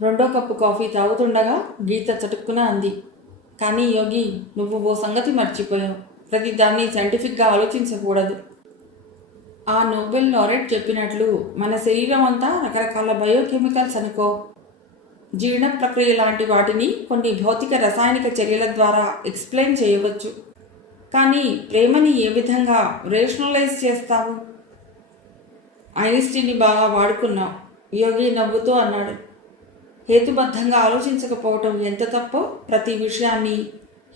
రెండో cup coffee తాగుతుండగా గీత చటుక్కున అంది. కానీ యోగి, నువ్వు ఓ సంగతి మర్చిపోయావు. ప్రతి దాన్ని సైంటిఫిక్గా ఆలోచించకూడదు. ఆ నోబెల్ లారెట్ చెప్పినట్లు మన శరీరం అంతా రకరకాల బయోకెమికల్స్ అనుకో. జీర్ణ ప్రక్రియ లాంటి వాటిని కొన్ని భౌతిక రసాయనిక చర్యల ద్వారా ఎక్స్ప్లెయిన్ చేయవచ్చు. కానీ ప్రేమని ఏ విధంగా రేషనలైజ్ చేస్తావు? ఐన్స్టీన్ని బాగా వాడుకున్నావు, యోగి నవ్వుతూ అన్నాడు. హేతుబద్ధంగా ఆలోచించకపోవటం ఎంత తప్పో ప్రతి విషయాన్ని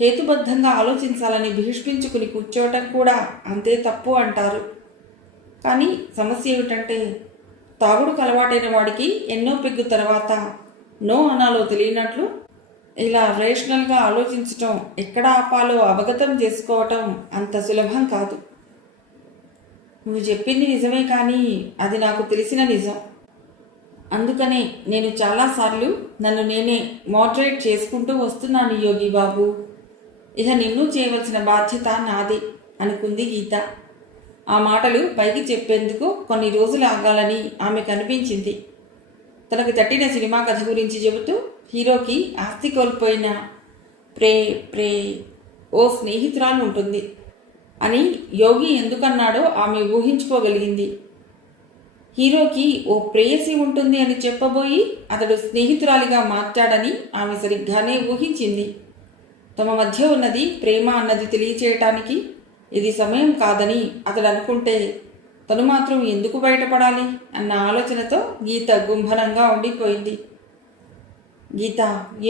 హేతుబద్ధంగా ఆలోచించాలని భీష్మించుకుని కూర్చోవటం కూడా అంతే తప్పు అంటారు. కానీ సమస్య ఏమిటంటే తాగుడుకు అలవాటైన వాడికి ఎన్నో పెగ్గు తర్వాత నో అనాలో తెలియనట్లు ఇలా రేషనల్గా ఆలోచించటం, ఎక్కడ ఆపాలో అవగతం చేసుకోవటం అంత సులభం కాదు. నువ్వు చెప్పింది నిజమే, కానీ అది నాకు తెలిసిన నిజం. అందుకనే నేను చాలాసార్లు నన్ను నేనే మోడరేట్ చేసుకుంటూ వస్తున్నాను యోగి బాబు. ఇక నిన్ను చేయవలసిన బాధ్యత నాదే అనుకుంది గీత. ఆ మాటలు పైకి చెప్పేందుకు కొన్ని రోజులు ఆగాలని ఆమెకు అనిపించింది. తనకు తట్టిన సినిమా కథ గురించి చెబుతూ హీరోకి ఆస్తి కోల్పోయిన ప్రే ప్రే ఓ స్నేహితురాలు ఉంటుంది అని యోగి ఎందుకన్నాడో ఆమె ఊహించుకోగలిగింది. హీరోకి ఓ ప్రేయసి ఉంటుంది అని చెప్పబోయి అతడు స్నేహితురాలిగా మార్చాడని ఆమె సరిగ్గానే ఊహించింది. తమ మధ్య ఉన్నది ప్రేమ అన్నది తెలియచేయటానికి ఇది సమయం కాదని అతడు అనుకుంటే తను మాత్రం ఎందుకు బయటపడాలి అన్న ఆలోచనతో గీత గుంభనంగా ఉండిపోయింది. గీత,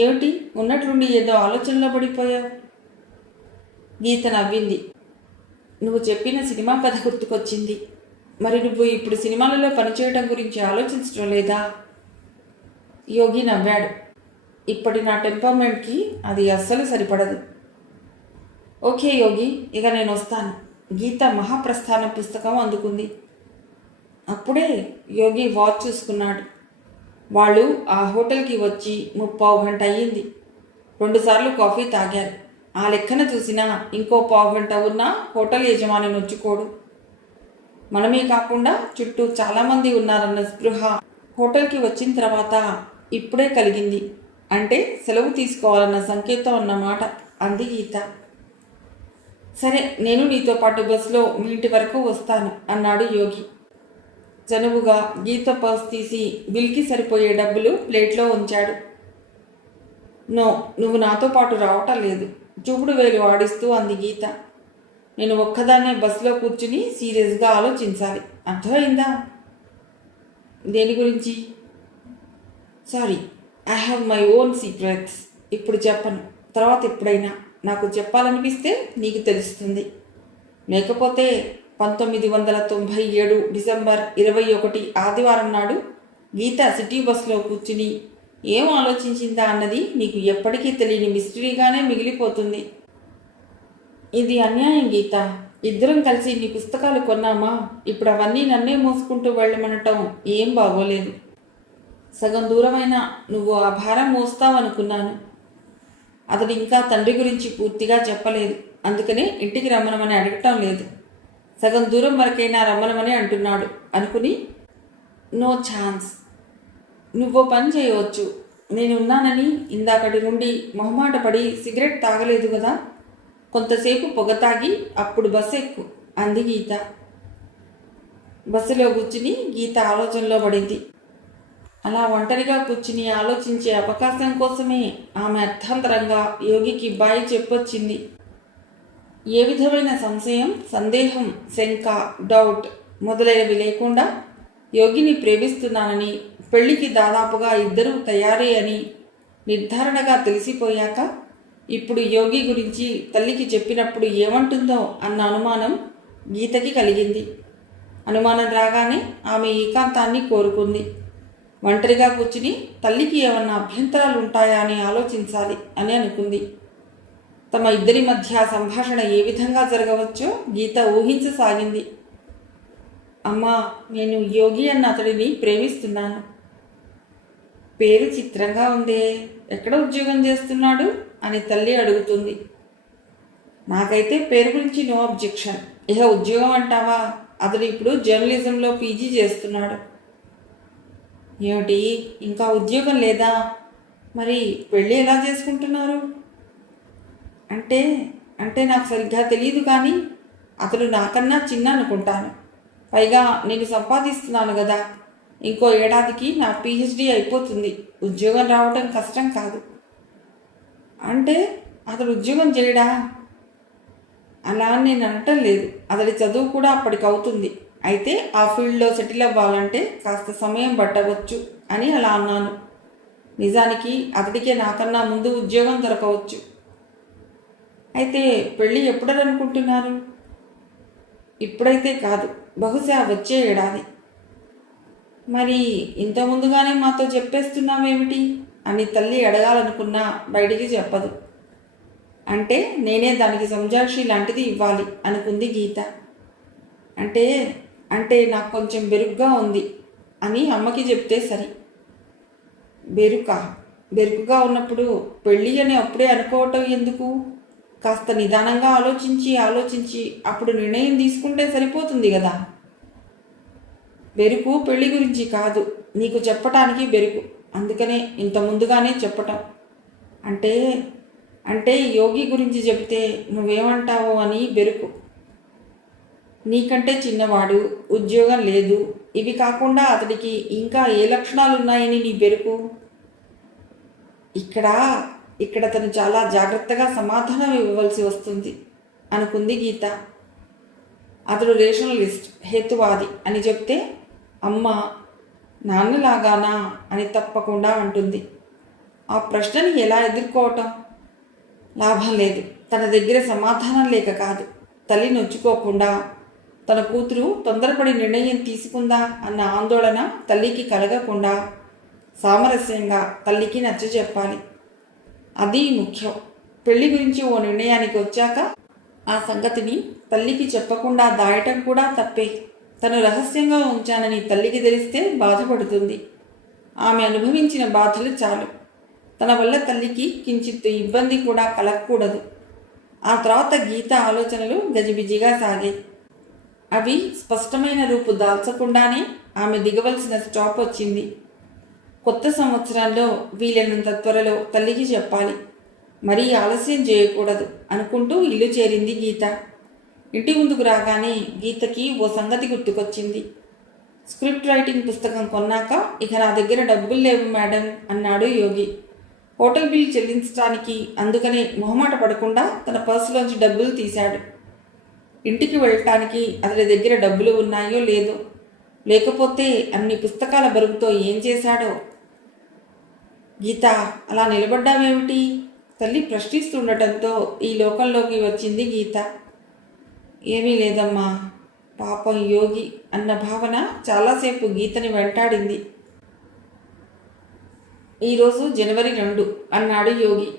ఏమిటి ఉన్నట్లుండి ఏదో ఆలోచనలో పడిపోయావు? గీత నవ్వింది. నువ్వు చెప్పిన సినిమా కథ గుర్తుకొచ్చింది. మరి నువ్వు ఇప్పుడు సినిమాలలో పనిచేయడం గురించి ఆలోచించడం లేదా? యోగి నవ్వాడు. ఇప్పటి నా టెంపర్మెంట్కి అది అస్సలు సరిపడదు. ఓకే యోగి, ఇక నేను వస్తాను. గీత మహాప్రస్థానం పుస్తకం అందుకుంది. అప్పుడే యోగి వాచ్ చూసుకున్నాడు. వాళ్ళు ఆ హోటల్కి వచ్చి 30 గంట అయ్యింది. 2 సార్లు కాఫీ తాగారు. ఆ లెక్కన చూసినా ఇంకో 15 గంట ఉన్నా హోటల్ యజమాని నొచ్చుకోడు. మనమే కాకుండా చుట్టూ చాలామంది ఉన్నారన్న స్పృహ హోటల్కి వచ్చిన తర్వాత ఇప్పుడే కలిగింది. అంటే సెలవు తీసుకోవాలన్న సంకేతం అన్నమాట అంది గీత. సరే, నేను నీతో పాటు బస్సులో మీ ఇంటి వరకు వస్తాను అన్నాడు యోగి. చనువుగా గీత పర్స్ తీసి బిల్కి సరిపోయే డబ్బులు ప్లేట్లో ఉంచాడు. నో, నువ్వు నాతో పాటు రావటం లేదు, చూపుడు వేలు ఆడిస్తూ అంది గీత. నేను ఒక్కదాన్నే బస్సులో కూర్చుని సీరియస్గా ఆలోచించాలి, అర్థమైందా? దేని గురించి? Sorry, I have my own secrets. ఇప్పుడు చెప్పను, తర్వాత ఎప్పుడైనా నాకు చెప్పాలనిపిస్తే నీకు తెలుస్తుంది. లేకపోతే 1997 డిసెంబర్ 21 ఆదివారం నాడు గీత సిటీ బస్సులో కూర్చుని ఏం ఆలోచించిందా అన్నది నీకు ఎప్పటికీ తెలియని మిస్టరీగానే మిగిలిపోతుంది. ఇది అన్యాయం గీత. ఇద్దరం కలిసి నీ పుస్తకాలు కొన్నామా? ఇప్పుడు అవన్నీ నన్నే మోసుకుంటూ వెళ్ళమనటం ఏం బాగోలేదు. సగం దూరమైనా నువ్వు ఆ భారం మోస్తావనుకున్నాను. అతడు ఇంకా తండ్రి గురించి పూర్తిగా చెప్పలేదు. అందుకనే ఇంటికి రమ్మనమని అడగటం లేదు. సగం దూరం వరకైనా రమ్మనమని అంటున్నాడు అనుకుని నో ఛాన్స్. నువ్వో పని చేయవచ్చు. నేనున్నానని ఇందాకటి నుండి మొహమాట పడి సిగరెట్ తాగలేదు కదా. కొంతసేపు పొగ తాగి అప్పుడు బస్సు ఎక్కు అంది గీత. బస్సులో కూర్చుని గీత ఆలోచనలో పడింది. అలా ఒంటరిగా కూర్చుని ఆలోచించే అవకాశం కోసమే ఆమె అర్థాంతరంగా యోగికి బాయ్ చెప్పొచ్చింది. ఏ విధమైన సంశయం, సందేహం, శంక, డౌట్ మొదలైనవి లేకుండా యోగిని ప్రేమిస్తున్నానని, పెళ్లికి దాదాపుగా ఇద్దరూ తయారే అని నిర్ధారణగా తెలిసిపోయాక ఇప్పుడు యోగి గురించి తల్లికి చెప్పినప్పుడు ఏమంటుందో అన్న అనుమానం గీతకి కలిగింది. అనుమానం రాగానే ఆమె ఏకాంతాన్ని కోరుకుంది. ఒంటరిగా కూర్చుని తల్లికి ఏమన్నా అభ్యంతరాలు ఉంటాయా అని ఆలోచించాలి అని అనుకుంది. తమ ఇద్దరి మధ్య సంభాషణ ఏ విధంగా జరగవచ్చో గీత ఊహించసాగింది. అమ్మా, నేను యోగి అన్న అతడిని ప్రేమిస్తున్నాను. పేరు చిత్రంగా ఉందే, ఎక్కడ ఉద్యోగం చేస్తున్నాడు అని తల్లి అడుగుతుంది. నాకైతే పేరు గురించి నో అబ్జెక్షన్. ఇక ఉద్యోగం అంటావా, అతడు ఇప్పుడు జర్నలిజంలో పీజీ చేస్తున్నాడు. ఏమిటి, ఇంకా ఉద్యోగం లేదా? మరి పెళ్ళి ఎలా చేసుకుంటున్నారు? అంటే అంటే నాకు సరిగ్గా తెలియదు, కానీ అతడు నాకన్నా చిన్న అనుకుంటాను. పైగా నేను సంపాదిస్తున్నాను కదా. ఇంకో ఏడాదికి నా పిహెచ్డి అయిపోతుంది. ఉద్యోగం రావటం కష్టం కాదు. అంటే అతడు ఉద్యోగం చేయడా? అలా అని నేను అనటం లేదు. అతడి చదువు కూడా అప్పటికి అవుతుంది. అయితే ఆ ఫీల్డ్లో సెటిల్ అవ్వాలంటే కాస్త సమయం పట్టవచ్చు అని అలా అన్నాను. నిజానికి అతడికే నాకన్నా ముందు ఉద్యోగం దొరకవచ్చు. అయితే పెళ్ళి ఎప్పుడని అనుకుంటున్నారు? ఇప్పుడైతే కాదు, బహుశా వచ్చే ఏడాది. మరి ఇంత ముందుగానే మాతో చెప్పేస్తున్నావేమిటి అని తల్లి అడగాలనుకున్నా బయటికి చెప్పదు. అంటే నేనే దానికి సంజాక్షి లాంటిది ఇవ్వాలి అనుకుంది గీత. అంటే అంటే నాకు కొంచెం బెరుగ్గా ఉంది అని అమ్మకి చెప్తే సరి. బెరుకుగా ఉన్నప్పుడు పెళ్ళి అని అప్పుడే అనుకోవటం ఎందుకు? కాస్త నిదానంగా ఆలోచించి అప్పుడు నిర్ణయం తీసుకుంటే సరిపోతుంది కదా. బెరుకు పెళ్లి గురించి కాదు, నీకు చెప్పటానికి బెరుకు. అందుకనే ఇంత ముందుగానే చెప్పటం. అంటే అంటే యోగి గురించి చెబితే నువ్వేమంటావో అని బెరుకు. నీకంటే చిన్నవాడు, ఉద్యోగం లేదు, ఇవి కాకుండా అతడికి ఇంకా ఏ లక్షణాలు ఉన్నాయని నీ బెరుకు? ఇక్కడ తను చాలా జాగ్రత్తగా సమాధానం ఇవ్వవలసి వస్తుంది అనుకుంది గీత. అతడు రేషనలిస్ట్, హేతువాది అని చెప్తే అమ్మ నాన్నలాగానా అని తప్పకుండా అంటుంది. ఆ ప్రశ్నని ఎలా ఎదుర్కోవటం? లాభం లేదు. తన దగ్గర సమాధానం లేక కాదు, తల్లి నొచ్చుకోకుండా, తన కూతురు తొందరపడి నిర్ణయం తీసుకుందా అన్న ఆందోళన తల్లికి కలగకుండా సామరస్యంగా తల్లికి నచ్చజెప్పాలి. అది ముఖ్యం. పెళ్లి గురించి ఓ నిర్ణయానికి వచ్చాక ఆ సంగతిని తల్లికి చెప్పకుండా దాయటం కూడా తప్పే. తను రహస్యంగా ఉంచానని తల్లికి తెలిస్తే బాధపడుతుంది. ఆమె అనుభవించిన బాధలు చాలు. తన వల్ల తల్లికి కించిత్ ఇబ్బంది కూడా కలగకూడదు. ఆ తర్వాత గీత ఆలోచనలు గజిబిజిగా సాగాయి. అవి స్పష్టమైన రూపు దాల్చకుండానే ఆమె దిగవలసిన స్టాప్ వచ్చింది. కొత్త సంవత్సరంలో వీలైనంత త్వరలో తల్లికి చెప్పాలి, మరీ ఆలస్యం చేయకూడదు అనుకుంటూ ఇల్లు చేరింది గీత. ఇంటి ముందుకు రాగానే గీతకి ఓ సంగతి గుర్తుకొచ్చింది. స్క్రిప్ట్ రైటింగ్ పుస్తకం కొన్నాక ఇక నా దగ్గర డబ్బులు లేవు మేడం అన్నాడు యోగి. హోటల్ బిల్ చెల్లించడానికి అందుకనే మొహమాట పడకుండా తన పర్సులోంచి డబ్బులు తీశాడు. ఇంటికి వెళ్ళటానికి అతడి దగ్గర డబ్బులు ఉన్నాయో లేదో, లేకపోతే అన్ని పుస్తకాల బరువుతో ఏం చేశాడో. గీత, అలా నిలబడ్డావేమిటి? తల్లి ప్రశ్నిస్తుండటంతో ఈ లోకంలోకి వచ్చింది గీత. ఏమీ లేదమ్మా. పాపం యోగి అన్న భావన చాలాసేపు గీతని వెంటాడింది. ఈరోజు జనవరి 2 అన్నాడు యోగి.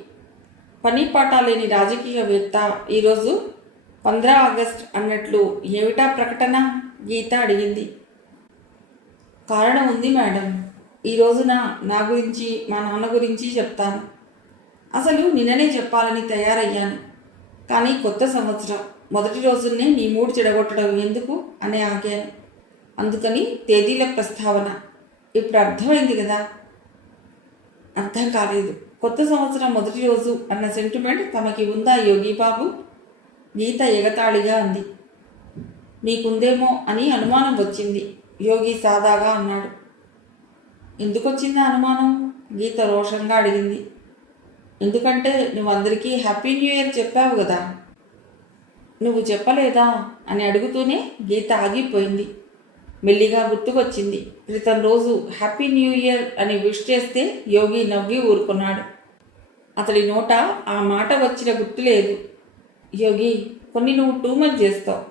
పని పాట లేని రాజకీయవేత్త ఈరోజు 15 ఆగస్ట్ అన్నట్లు ఏమిటా ప్రకటన? గీత అడిగింది. కారణం ఉంది మేడం. ఈ రోజున నా గురించి మా నాన్న గురించి చెప్తాను. అసలు నిన్ననే చెప్పాలని తయారయ్యాను, కానీ కొత్త సంవత్సరం మొదటి రోజునే నీ మూడు చెడగొట్టడం ఎందుకు అని ఆగాను. అందుకని తేదీల ప్రస్తావన. ఇప్పుడు అర్థమైంది కదా? అర్థం కాలేదు. కొత్త సంవత్సరం మొదటి రోజు అన్న సెంటిమెంట్ తమకి ఉందా యోగి బాబు? గీత ఎగతాళిగా అంది. నీకుందేమో అని అనుమానం వచ్చింది, యోగి సాదాగా అన్నాడు. ఎందుకొచ్చిందా అనుమానం? గీత రోషంగా అడిగింది. ఎందుకంటే నువ్వు అందరికీ హ్యాపీ న్యూ ఇయర్ చెప్పావు కదా. నువ్వు చెప్పలేదా అని అడుగుతూనే గీత ఆగిపోయింది. మెల్లిగా గుర్తుకొచ్చింది. క్రితం రోజు హ్యాపీ న్యూ ఇయర్ అని విష్ చేస్తే యోగి నవ్వి ఊరుకున్నాడు. అతడి నోట ఆ మాట వచ్చిన గుర్తులేదు. యోగి, కొన్ని నువ్వు టూ మచ్ చేస్తావు.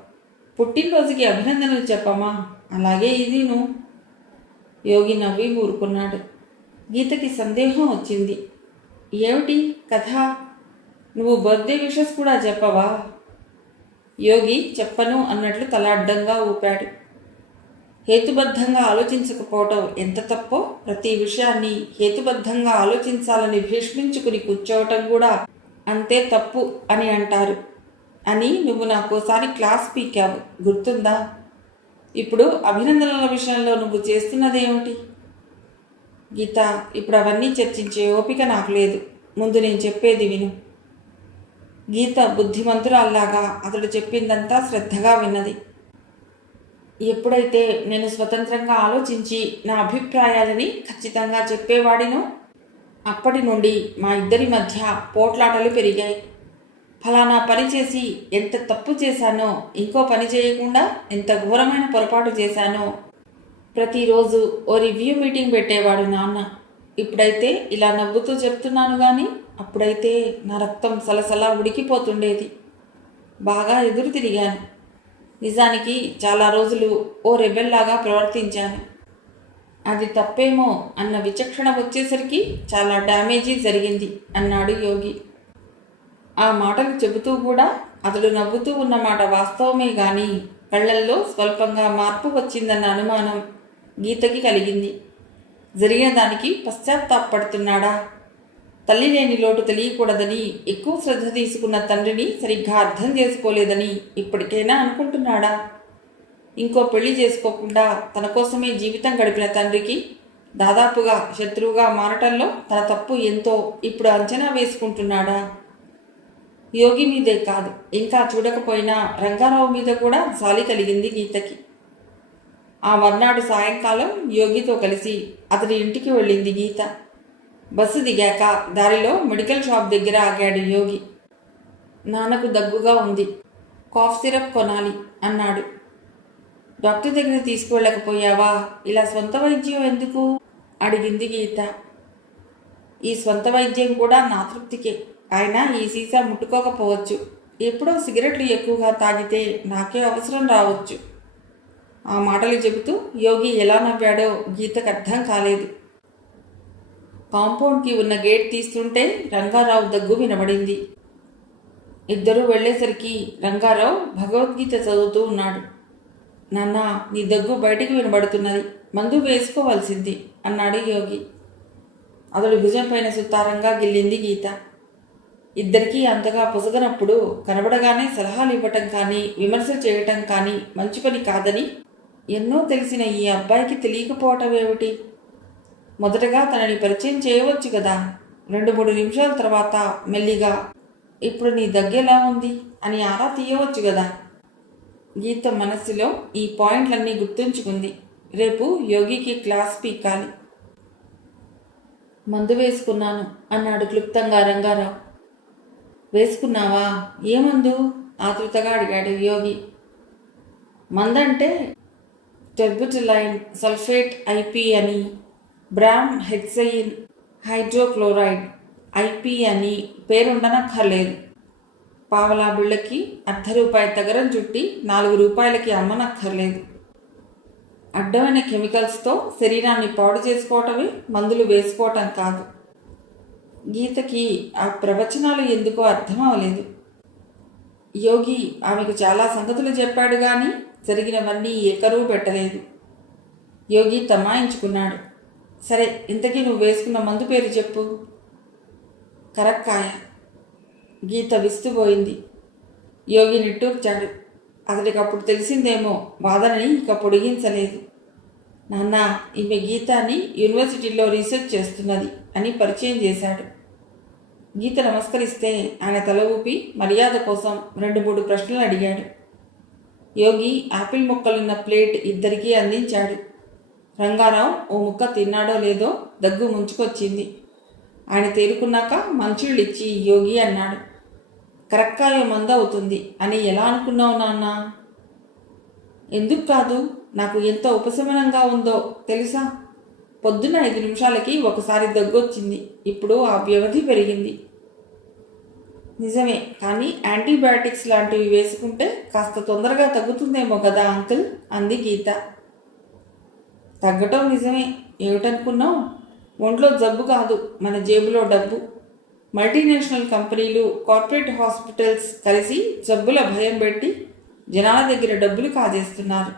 పుట్టినరోజుకి అభినందనలు చెప్పమా, అలాగే ఇది నువ్వు. యోగి నవ్వి ఊరుకున్నాడు. గీతకి సందేహం వచ్చింది. ఏమిటి కథ? నువ్వు బర్త్డే విషెస్ కూడా చెప్పవా? యోగి చెప్పను అన్నట్లు తల అడ్డంగా ఊపాడు. హేతుబద్ధంగా ఆలోచించకపోవటం ఎంత తప్పో ప్రతి విషయాన్ని హేతుబద్ధంగా ఆలోచించాలని భీష్మించుకుని కూర్చోవటం కూడా అంతే తప్పు అని అంటారు అని నువ్వు నాకోసారి క్లాస్ పీకావు, గుర్తుందా? ఇప్పుడు అభినందనల విషయంలో నువ్వు చేస్తున్నదేమిటి? గీత, ఇప్పుడు అవన్నీ చర్చించే ఓపిక నాకు లేదు. ముందు నేను చెప్పేది విను. గీత బుద్ధిమంతురాల్లాగా అతడు చెప్పిందంతా శ్రద్ధగా విన్నది. ఎప్పుడైతే నేను స్వతంత్రంగా ఆలోచించి నా అభిప్రాయాలని ఖచ్చితంగా చెప్పేవాడినో అప్పటి నుండి మా ఇద్దరి మధ్య పోట్లాటలు పెరిగాయి. ఫలానా పని చేసి ఎంత తప్పు చేశానో, ఇంకో పని చేయకుండా ఎంత ఘోరమైన పొరపాటు చేశానో ప్రతిరోజు ఓ రివ్యూ మీటింగ్ పెట్టేవాడు నాన్న. ఇప్పుడైతే ఇలా నవ్వుతూ చెప్తున్నాను కానీ అప్పుడైతే నా రక్తం సలసలా ఉడికిపోతుండేది. బాగా ఎదురు తిరిగాను. నిజానికి చాలా రోజులు ఓ రెబెల్లాగా ప్రవర్తించాను. అది తప్పేమో అన్న విచక్షణ వచ్చేసరికి చాలా డ్యామేజీ జరిగింది అన్నాడు యోగి. ఆ మాటలు చెబుతూ కూడా అతడు నవ్వుతూ ఉన్నమాట వాస్తవమే గాని కళ్ళల్లో స్వల్పంగా మార్పు వచ్చిందన్న అనుమానం గీతకి కలిగింది. జరిగిన దానికి పశ్చాత్తాపడుతున్నాడా? తల్లి లేని లోటు తెలియకూడదని ఎక్కువ శ్రద్ధ తీసుకున్న తండ్రిని సరిగ్గా అర్థం చేసుకోలేదని ఇప్పటికైనా అనుకుంటున్నాడా? ఇంకో పెళ్లి చేసుకోకుండా తన కోసమే జీవితం గడిపిన తండ్రికి దాదాపుగా శత్రువుగా మారటంలో తన తప్పు ఎంతో ఇప్పుడు అంచనా వేసుకుంటున్నాడా? యోగి మీదే కాదు, ఇంకా చూడకపోయినా రంగారావు మీద కూడా జాలి కలిగింది గీతకి. ఆ మర్నాడు సాయంకాలం యోగితో కలిసి అతడి ఇంటికి వెళ్ళింది గీత. బస్సు దిగాక దారిలో మెడికల్ షాప్ దగ్గర ఆగాడు యోగి. నాన్నకు దగ్గుగా ఉంది, కాఫ్ సిరప్ కొనాలి అన్నాడు. డాక్టర్ దగ్గర తీసుకువెళ్ళకపోయావా? ఇలా స్వంత వైద్యం ఎందుకు అడిగింది గీత. ఈ స్వంత వైద్యం కూడా నా తృప్తికే. ఆయన ఈ సీసా ముట్టుకోకపోవచ్చు. ఎప్పుడో సిగరెట్లు ఎక్కువగా తాగితే నాకే అవసరం రావచ్చు. ఆ మాటలు చెబుతూ యోగి ఎలా నవ్వాడో గీతకు అర్థం కాలేదు. కాంపౌండ్కి ఉన్న గేట్ తీస్తుంటే రంగారావు దగ్గు వినబడింది. ఇద్దరూ వెళ్ళేసరికి రంగారావు భగవద్గీత చదువుతూ ఉన్నాడు. నాన్న, నీ దగ్గు బయటికి వినబడుతున్నది, మందు వేసుకోవాల్సింది అన్నాడు యోగి. అతడు భుజం పైన సుతారంగా గిల్లింది గీత. ఇద్దరికీ అంతగా పొసగనప్పుడు కనబడగానే సలహాలు ఇవ్వటం కానీ విమర్శలు చేయటం కానీ మంచి పని కాదని ఎన్నో తెలిసిన ఈ అబ్బాయికి తెలియకపోవటం ఏమిటి? మొదటగా తనని పరిచయం చేయవచ్చు కదా. 2-3 నిమిషాల తర్వాత మెల్లిగా ఇప్పుడు నీ దగ్గెలా ఉంది అని ఆరా తీయవచ్చు కదా. గీత మనస్సులో ఈ పాయింట్లన్నీ గుర్తుంచుకుంది. రేపు యోగికి క్లాస్ పీకాలి. మందు వేసుకున్నాను అన్నాడు క్లుప్తంగా రంగారావు. వేసుకున్నావా? ఏ మందు? ఆతృతగా అడిగాడు యోగి. మందంటే టెర్బుటలైన్ సల్ఫేట్ ఐపి అని, బ్రామ్ హెక్సయిన్ హైడ్రోక్లోరైడ్ ఐపి అని పేరుండనక్కర్లేదు. పావలా బిళ్ళకి ₹1 తగరం చుట్టి ₹4 అమ్మనక్కర్లేదు. అడ్డమైన కెమికల్స్తో శరీరాన్ని పాడు చేసుకోవటమే మందులు వేసుకోవటం కాదు. గీతకి ఆ ప్రవచనాలు ఎందుకో అర్థం అవ్వలేదు. యోగి ఆమెకు చాలా సంగతులు చెప్పాడు కానీ జరిగినవన్నీ ఏకరువు పెట్టలేదు. యోగి తమాయించుకున్నాడు. సరే, ఇంతకీ నువ్వు వేసుకున్న మందు పేరు చెప్పు. కరక్కాయ. గీత విస్తుపోయింది. యోగి నిట్టూర్చాడు. అతడికి అప్పుడు తెలిసిందేమో వాదనని ఇక పొడిగించలేదు. నాన్న, ఈమె గీతాని యూనివర్సిటీలో రీసెర్చ్ చేస్తున్నది అని పరిచయం చేశాడు. గీత నమస్కరిస్తే ఆయన తల ఊపి మర్యాద కోసం 2-3 ప్రశ్నలు అడిగాడు. యోగి ఆపిల్ ముక్కలున్న ప్లేట్ ఇద్దరికీ అందించాడు. రంగారావు ఓ ముక్క తిన్నాడో లేదో దగ్గు ముంచుకొచ్చింది. ఆయన తేరుకున్నాక మంచిళ్ళు ఇచ్చి యోగి అన్నాడు, కరక్కాయ మందు అవుతుంది అని ఎలా అనుకున్నావు నాన్న? ఎందుకు కాదు, నాకు ఎంత ఉపశమనంగా ఉందో తెలుసా. పొద్దున్న 5 నిమిషాలకి ఒకసారి దగ్గొచ్చింది. ఇప్పుడు ఆ వ్యవధి పెరిగింది. నిజమే, కానీ యాంటీబయాటిక్స్ లాంటివి వేసుకుంటే కాస్త తొందరగా తగ్గుతుందేమో కదా అంకుల్ అంది గీత. తగ్గటం నిజమే. ఏమిటనుకున్నావు? ఒంట్లో జబ్బు కాదు, మన జేబులో డబ్బు. మల్టీనేషనల్ కంపెనీలు, కార్పొరేట్ హాస్పిటల్స్ కలిసి జబ్బుల భయం పెట్టి జనాల దగ్గర డబ్బులు కాజేస్తున్నారు.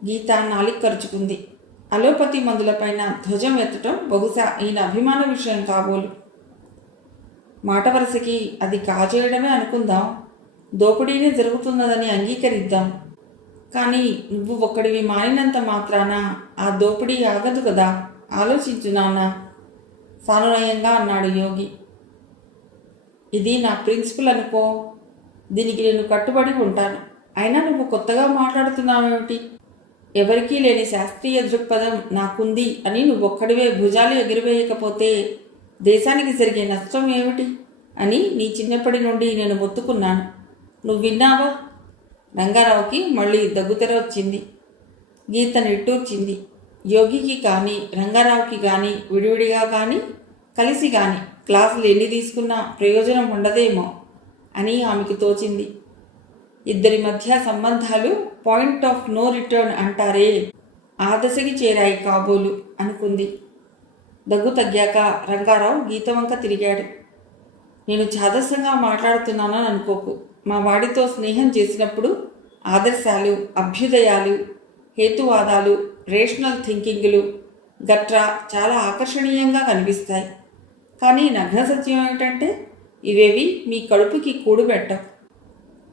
గీత నాలిక ఖర్చుకుంది. అలోపతి మందులపైన ధ్వజం ఎత్తటం బహుశా ఈయన అభిమాన విషయం కాబోలు. మాట వరుసకి అది కాజేయడమే అనుకుందాం. దోపిడీనే జరుగుతున్నదని అంగీకరిద్దాం. కానీ నువ్వు ఒక్కడివి మానినంత మాత్రాన ఆ దోపిడీ ఆగదు కదా ఆలోచించు నాన్న, సానునయంగా అన్నాడు యోగి. ఇది నా ప్రిన్సిపల్ అనుకో, దీనికి నేను కట్టుబడి ఉంటాను. అయినా నువ్వు కొత్తగా మాట్లాడుతున్నావేమిటి? ఎవరికీ లేని శాస్త్రీయ దృక్పథం నాకుంది అని నువ్వొక్కడివే భుజాలు ఎగిరివేయకపోతే దేశానికి జరిగే నష్టం ఏమిటి అని నీ చిన్నప్పటి నుండి నేను మొత్తుకున్నాను. నువ్వు విన్నావా? రంగారావుకి మళ్ళీ దగ్గుతెర వచ్చింది. గీత నిట్టూర్చింది. యోగికి కానీ రంగారావుకి కానీ విడివిడిగా కానీ కలిసి కానీ క్లాసులు ఎన్ని తీసుకున్నా ప్రయోజనం ఉండదేమో అని ఆమెకు తోచింది. ఇద్దరి మధ్య సంబంధాలు పాయింట్ ఆఫ్ నో రిటర్న్ అంటారే, ఆ దశకి చేరాయి కాబోలు అనుకుంది. దగ్గు తగ్గాక రంగారావు గీత వంక తిరిగాడు. నేను చాదస్యంగా మాట్లాడుతున్నానని అనుకోకు. మా వాడితో స్నేహం చేసినప్పుడు ఆదర్శాలు, అభ్యుదయాలు, హేతువాదాలు, రేషనల్ థింకింగ్లు గట్రా చాలా ఆకర్షణీయంగా కనిపిస్తాయి. కానీ నగ్న సత్యం ఏమిటంటే ఇవేవి మీ కడుపుకి కూడు పెట్టవు,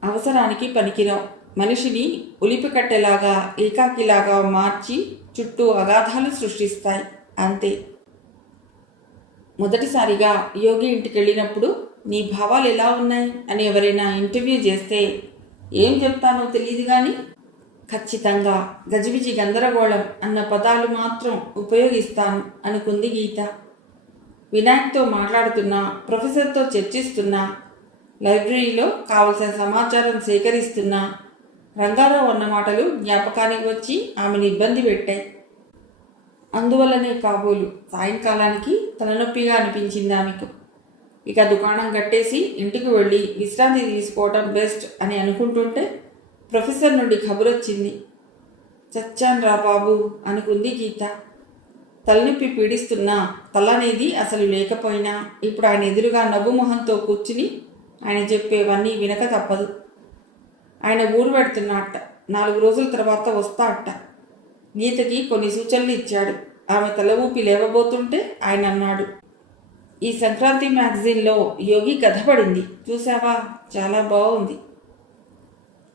అవసరానికి పనికిరావు. మనిషిని ఉలిపికట్టెలాగా, ఏకాకిలాగా మార్చి చుట్టూ అగాధాలు సృష్టిస్తాయి, అంతే. మొదటిసారిగా యోగి ఇంటికి వెళ్ళినప్పుడు నీ భావాలు ఎలా ఉన్నాయి అని ఎవరైనా ఇంటర్వ్యూ చేస్తే ఏం చెప్తానో తెలియదు కానీ ఖచ్చితంగా గజిబిజి గందరగోళం అన్న పదాలు మాత్రం ఉపయోగిస్తాను అనుకుంది గీత. వినాయక్తో మాట్లాడుతున్నా, ప్రొఫెసర్తో చర్చిస్తున్నా, లైబ్రరీలో కావలసిన సమాచారం సేకరిస్తున్నా రంగారావు అన్న మాటలు జ్ఞాపకానికి వచ్చి ఆమెను ఇబ్బంది పెట్టాయి. అందువల్లనే కాబోలు సాయంకాలానికి తలనొప్పిగా అనిపించింది ఆమెకు. ఇక దుకాణం కట్టేసి ఇంటికి వెళ్ళి విశ్రాంతి తీసుకోవటం బెస్ట్ అని అనుకుంటుంటే ప్రొఫెసర్ నుండి కబురొచ్చింది. చచ్చాను రా బాబు అనుకుంది గీత. తలనొప్పి పీడిస్తున్నా తలనేది అసలు లేకపోయినా ఇప్పుడు ఆయన ఎదురుగా నవ్వు మొహంతో కూర్చుని ఆయన చెప్పేవన్నీ వినక తప్పదు. ఆయన ఊరు పెడుతున్నట్ట, 4 రోజుల తర్వాత వస్తా అట్ట. గీతకి కొన్ని సూచనలు ఇచ్చాడు. ఆమె తల ఊపి లేవబోతుంటే ఆయన అన్నాడు, ఈ సంక్రాంతి మ్యాగజైన్లో యోగి కథ పడింది చూసావా? చాలా బాగుంది.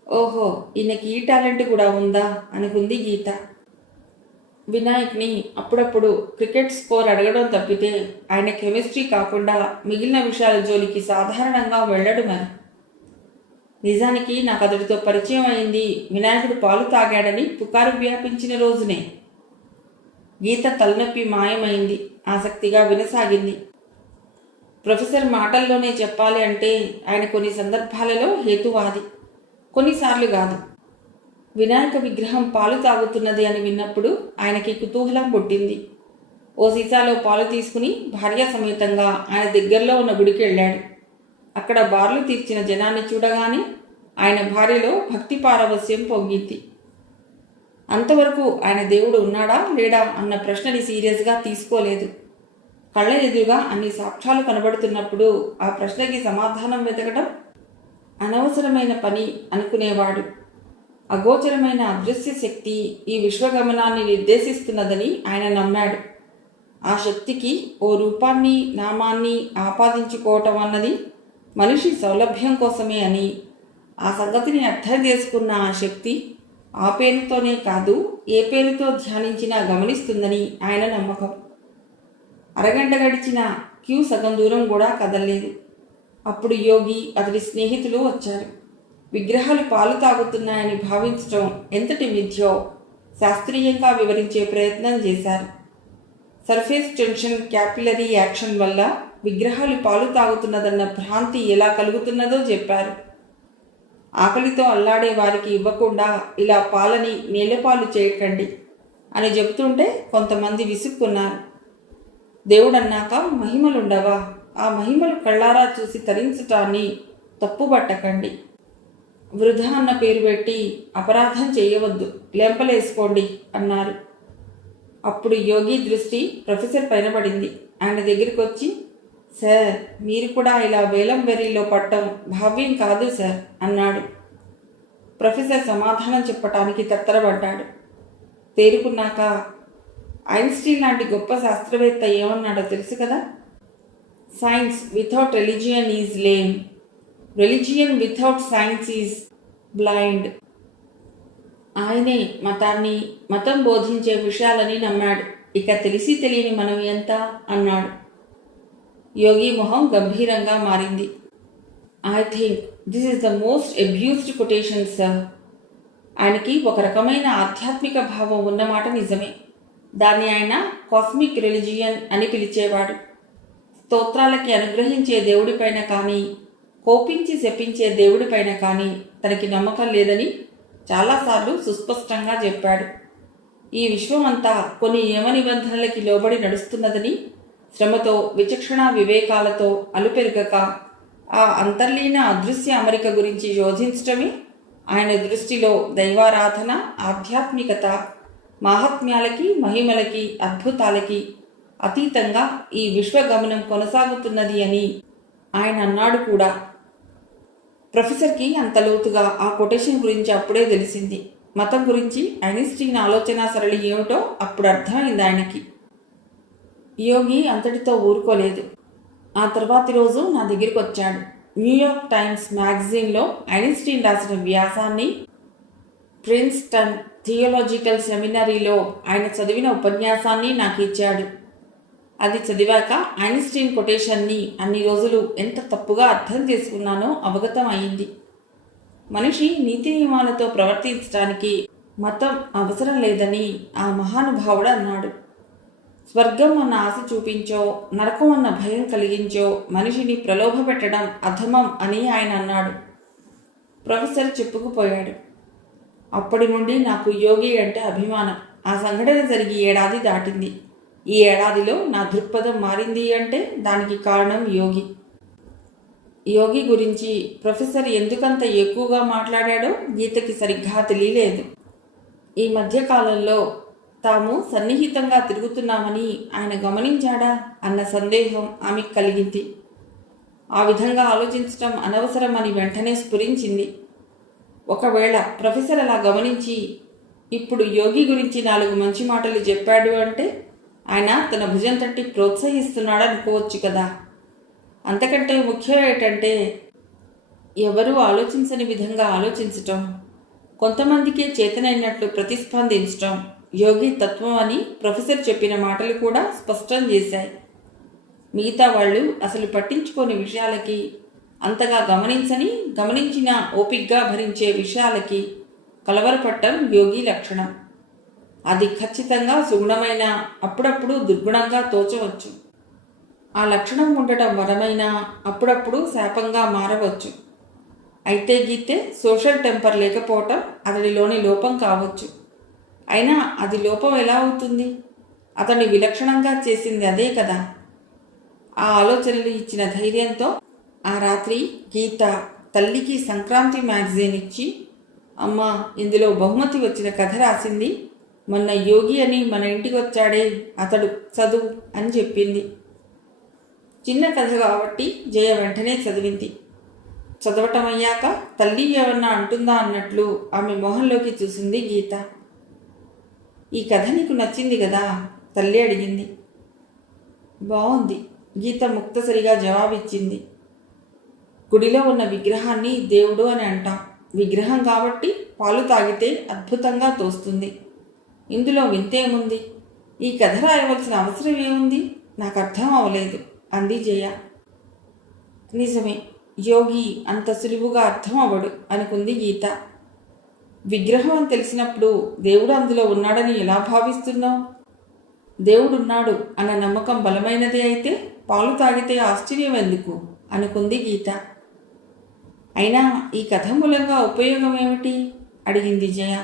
ఓహో, ఈయనకి ఈ టాలెంట్ కూడా ఉందా అనుకుంది గీత. వినాయక్ని అప్పుడప్పుడు క్రికెట్ స్కోర్ అడగడం తప్పితే ఆయన కెమిస్ట్రీ కాకుండా మిగిలిన విషయాల జోలికి సాధారణంగా వెళ్ళడు. మరి నిజానికి నాకు అతడితో పరిచయం అయింది వినాయకుడు పాలు తాగాడని పుకారు వ్యాపించిన రోజునే. గీత తలనొప్పి మాయమైంది. ఆసక్తిగా వినసాగింది. ప్రొఫెసర్ మాటల్లోనే చెప్పాలి అంటే ఆయన కొన్ని సందర్భాలలో హేతువాది, కొన్నిసార్లు కాదు. వినాయక విగ్రహం పాలు తాగుతున్నది అని విన్నప్పుడు ఆయనకి కుతూహలం పుట్టింది. ఓ సీసాలో పాలు తీసుకుని భార్య సమేతంగా ఆయన దగ్గరలో ఉన్న గుడికి వెళ్ళాడు. అక్కడ బార్లు తీర్చిన జనాన్ని చూడగానే ఆయన భార్యలో భక్తి పారవస్యం పొంగింది. అంతవరకు ఆయన దేవుడు ఉన్నాడా లేడా అన్న ప్రశ్నని సీరియస్గా తీసుకోలేదు. కళ్ళ ఎదురుగా అన్ని సాక్ష్యాలు కనబడుతున్నప్పుడు ఆ ప్రశ్నకి సమాధానం వెతకడం అనవసరమైన పని అనుకునేవాడు. అగోచరమైన అదృశ్య శక్తి ఈ విశ్వగమనాన్ని నిర్దేశిస్తున్నదని ఆయన నమ్మాడు. ఆ శక్తికి ఓ రూపాన్ని, నామాన్ని ఆపాదించుకోవటం అన్నది మనిషి సౌలభ్యం కోసమే అని, ఆ సంగతిని అర్థం చేసుకున్న ఆ శక్తి ఆ పేరుతోనే కాదు ఏ పేరుతో ధ్యానించినా గమనిస్తుందని ఆయన నమ్మకం. అరగంట గడిచిన క్యూ సగం దూరం కూడా కదలలేదు. అప్పుడు యోగి, అతడి స్నేహితులు వచ్చారు. విగ్రహాలు పాలు తాగుతున్నాయని భావించడం ఎంతటి మిథ్యో శాస్త్రీయంగా వివరించే ప్రయత్నం చేశారు. సర్ఫేస్ టెన్షన్ క్యాపిలరీ యాక్షన్ వల్ల విగ్రహాలు పాలు తాగుతున్నదన్న భ్రాంతి ఎలా కలుగుతున్నదో చెప్పారు. ఆకలితో అల్లాడే వారికి ఇవ్వకుండా ఇలా పాలని నీళ్ళపాలు చేయకండి అని చెబుతుంటే కొంతమంది విసుక్కున్నారు. దేవుడన్నాక మహిమలుండవా? ఆ మహిమలు కళ్ళారా చూసి తరించటాన్ని తప్పుబట్టకండి. వృధా అన్న పేరు పెట్టి అపరాధం చేయవద్దు, లెంపలేసుకోండి అన్నారు. అప్పుడు యోగి దృష్టి ప్రొఫెసర్ పైన పడింది. ఆయన దగ్గరికి వచ్చి, సార్, మీరు కూడా ఇలా వేలం వెర్రీలో పట్టం భావ్యం కాదు సార్ అన్నాడు. ప్రొఫెసర్ సమాధానం చెప్పటానికి తత్తరపడ్డాడు. తేరుకున్నాక, ఐన్స్టీన్ లాంటి గొప్ప శాస్త్రవేత్త ఏమన్నాడో తెలుసు కదా? Science without religion is lame, religion without science is blind. ఆయనే మతం బోధించే విషయాలని నమ్మాడు. ఇక తెలిసి తెలియని మనం ఎంత అన్నాడు. యోగి మొహం గంభీరంగా మారింది. I think this is the most abused quotation sir. ఆయనకి ఒక రకమైన ఆధ్యాత్మిక భావం ఉన్నమాట నిజమే. దాన్ని ఆయన కాస్మిక్ రిలిజియన్ అని పిలిచేవాడు. స్తోత్రాలకి అనుగ్రహించే దేవుడిపైన కానీ, కోపించి శపించే దేవుడిపైన కానీ తనకి నమ్మకం లేదని చాలాసార్లు సుస్పష్టంగా చెప్పాడు. ఈ విశ్వమంతా కొన్ని నియమ నిబంధనలకి లోబడి నడుస్తున్నదని, శ్రమతో విచక్షణ వివేకాలతో అలుపెరగక ఆ అంతర్లీన అదృశ్య అమరిక గురించి శోధించటమే ఆయన దృష్టిలో దైవారాధన, ఆధ్యాత్మికత, మాహాత్మ్యాలకి, మహిమలకి, అద్భుతాలకి అతీతంగా ఈ విశ్వగమనం కొనసాగుతున్నది అని ఆయన అన్నాడు కూడా. ప్రొఫెసర్కి అంత లోతుగా ఆ కొటేషన్ గురించి అప్పుడే తెలిసింది. మతం గురించి ఐన్స్టీన్ ఆలోచన సరళి ఏమిటో అప్పుడు అర్థమైంది ఆయనకి. యోగి అంతటితో ఊరుకోలేదు. ఆ తర్వాతి రోజు నా దగ్గరికి వచ్చాడు. న్యూయార్క్ టైమ్స్ మ్యాగజైన్లో ఐన్స్టీన్ రాసిన వ్యాసాన్ని, ప్రిన్స్టన్ థియోలాజికల్ సెమినరీలో ఆయన చదివిన ఉపన్యాసాన్ని నాకు ఇచ్చాడు. అది చదివాక ఐన్స్టీన్ కొటేషన్ని అన్ని రోజులు ఎంత తప్పుగా అర్థం చేసుకున్నానో అవగతం అయింది. మనిషి నీతి నియమాలతో ప్రవర్తించడానికి మతం అవసరం లేదని ఆ మహానుభావుడు అన్నాడు. స్వర్గం అన్న ఆశ చూపించో, నరకం అన్న భయం కలిగించో మనిషిని ప్రలోభ పెట్టడం అధమం అని ఆయన అన్నాడు. ప్రొఫెసర్ చెప్పుకుపోయాడు. అప్పటి నుండి నాకు యోగి అంటే అభిమానం. ఆ సంఘటన జరిగి ఏడాది దాటింది. ఈ ఏడాదిలో నా దృక్పథం మారింది అంటే దానికి కారణం యోగి. యోగి గురించి ప్రొఫెసర్ ఎందుకంత ఎక్కువగా మాట్లాడాడో గీతకి సరిగ్గా తెలియలేదు. ఈ మధ్యకాలంలో తాము సన్నిహితంగా తిరుగుతున్నామని ఆయన గమనించాడా అన్న సందేహం ఆమెకు కలిగింది. ఆ విధంగా ఆలోచించటం అనవసరమని వెంటనే స్ఫురించింది. ఒకవేళ ప్రొఫెసర్ అలా గమనించి ఇప్పుడు యోగి గురించి 4 మంచి మాటలు చెప్పాడు అంటే ఆయన తన భుజం తట్టి ప్రోత్సహిస్తున్నాడు అనుకోవచ్చు కదా. అంతకంటే ముఖ్యం ఏంటంటే ఎవరూ ఆలోచించని విధంగా ఆలోచించటం, కొంతమందికే చేతనైనట్లు ప్రతిస్పందించటం యోగి తత్వం అని ప్రొఫెసర్ చెప్పిన మాటలు కూడా స్పష్టం చేశాయి. మిగతా వాళ్ళు అసలు పట్టించుకోని విషయాలకి, అంతగా గమనించిన ఓపిగ్గా భరించే విషయాలకి కలవరపట్టం యోగి లక్షణం. అది ఖచ్చితంగా సుగుణమైన, అప్పుడప్పుడు దుర్గుణంగా తోచవచ్చు. ఆ లక్షణం ఉండటం వరమైన, అప్పుడప్పుడు శాపంగా మారవచ్చు. అయితే గీతే సోషల్ టెంపర్ లేకపోవటం అతడిలోని లోపం కావచ్చు. అయినా అది లోపం ఎలా అవుతుంది? అతన్ని విలక్షణంగా చేసింది అదే కదా. ఆ ఆలోచనలు ఇచ్చిన ధైర్యంతో ఆ రాత్రి గీత తల్లికి సంక్రాంతి మ్యాగజైన్ ఇచ్చి, అమ్మా, ఇందులో బహుమతి వచ్చిన కథ రాసింది మొన్న యోగి అని మన ఇంటికి వచ్చాడే అతడు, చదువు అని చెప్పింది. చిన్న కథ కాబట్టి జయ వెంటనే చదివింది. చదవటం అయ్యాక తల్లి ఏమన్నా అంటుందా అన్నట్లు ఆమె మొహంలోకి చూసింది గీత. ఈ కథ నీకు నచ్చింది కదా? తల్లి అడిగింది. బాగుంది, గీత ముక్తసరిగా జవాబిచ్చింది. గుడిలో ఉన్న విగ్రహాన్ని దేవుడు అని అంటాం. విగ్రహం కాబట్టి పాలు తాగితే అద్భుతంగా తోస్తుంది. ఇందులో వింతేముంది? ఈ కథ రాయవలసిన అవసరం ఏముంది? నాకు అర్థం అవ్వలేదు అంది జయ. నిజమే, యోగి అంత సులువుగా అర్థం అవ్వడు అనుకుంది గీత. విగ్రహం అని తెలిసినప్పుడు దేవుడు అందులో ఉన్నాడని ఎలా భావిస్తున్నావు? దేవుడున్నాడు అన్న నమ్మకం బలమైనదే అయితే పాలు తాగితే ఆశ్చర్యం ఎందుకు అనుకుంది గీత. అయినా ఈ కథ మూలంగా ఉపయోగం ఏమిటి అడిగింది జయ.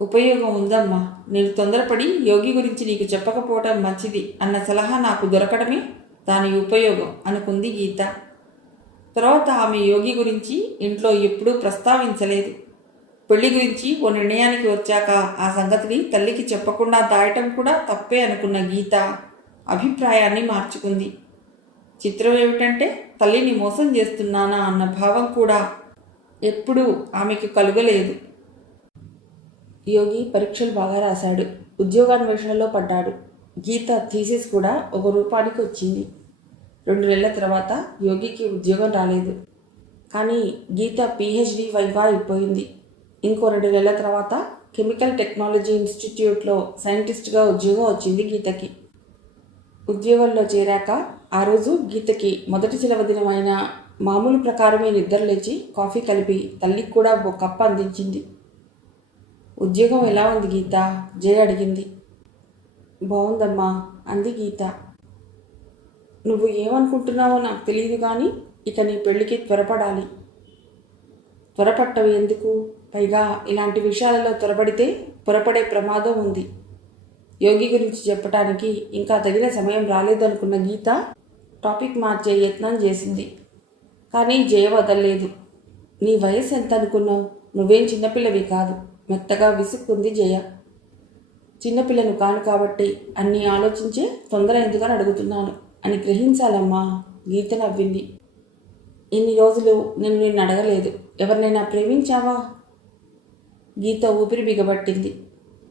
ఉపయోగం ఉందమ్మా. నేను తొందరపడి యోగి గురించి నీకు చెప్పకపోవటం మంచిది అన్న సలహా నాకు దొరకడమే దాని ఉపయోగం అనుకుంది గీత. తర్వాత ఆమె యోగి గురించి ఇంట్లో ఎప్పుడూ ప్రస్తావించలేదు. పెళ్లి గురించి ఓ నిర్ణయానికి వచ్చాక ఆ సంగతిని తల్లికి చెప్పకుండా దాయటం కూడా తప్పే అనుకున్న గీత అభిప్రాయాన్ని మార్చుకుంది. చిత్రం ఏమిటంటే తల్లిని మోసం చేస్తున్నానా అన్న భావం కూడా ఎప్పుడూ ఆమెకు కలుగలేదు. యోగి పరీక్షలు బాగా రాశాడు. ఉద్యోగాన్వేషణలో పడ్డాడు. గీత థీసిస్ కూడా 1 రూపానికి వచ్చింది. 2 నెలల తర్వాత యోగికి ఉద్యోగం రాలేదు. కానీ గీత PhD వైవా అయిపోయింది. ఇంకో 2 నెలల తర్వాత కెమికల్ టెక్నాలజీ ఇన్స్టిట్యూట్లో సైంటిస్ట్గా ఉద్యోగం వచ్చింది గీతకి. ఉద్యోగంలో చేరాక ఆ రోజు గీతకి మొదటి సెలవు దినమైన మామూలు ప్రకారమే నిద్రలేచి కాఫీ కలిపి తల్లికి కూడా ఓ కప్పు అందించింది. ఉద్యోగం ఎలా ఉంది గీత? జయ అడిగింది. బాగుందమ్మా అంది గీత. నువ్వు ఏమనుకుంటున్నావో నాకు తెలియదు కానీ ఇక నీ పెళ్ళికి త్వరపడాలి. త్వరపట్టవు ఎందుకు? పైగా ఇలాంటి విషయాలలో త్వరపడితే పొరపడే ప్రమాదం ఉంది. యోగి గురించి చెప్పటానికి ఇంకా తగిన సమయం రాలేదనుకున్న గీత టాపిక్ మార్చే యత్నం చేసింది. కానీ జయ వదల్లేదు. నీ వయసు ఎంత అనుకున్నావు? నువ్వేం చిన్నపిల్లవి కాదు, మెత్తగా విసుక్కుంది జయ. చిన్నపిల్లను కాను కాబట్టి అన్నీ ఆలోచించే తొందర ఎందుకని అడుగుతున్నాను అని గ్రహించాలమ్మా. గీత నవ్వింది. ఇన్ని రోజులు నిన్ను అడగలేదు. ఎవరినైనా ప్రేమించావా? గీత ఊపిరి బిగబట్టింది.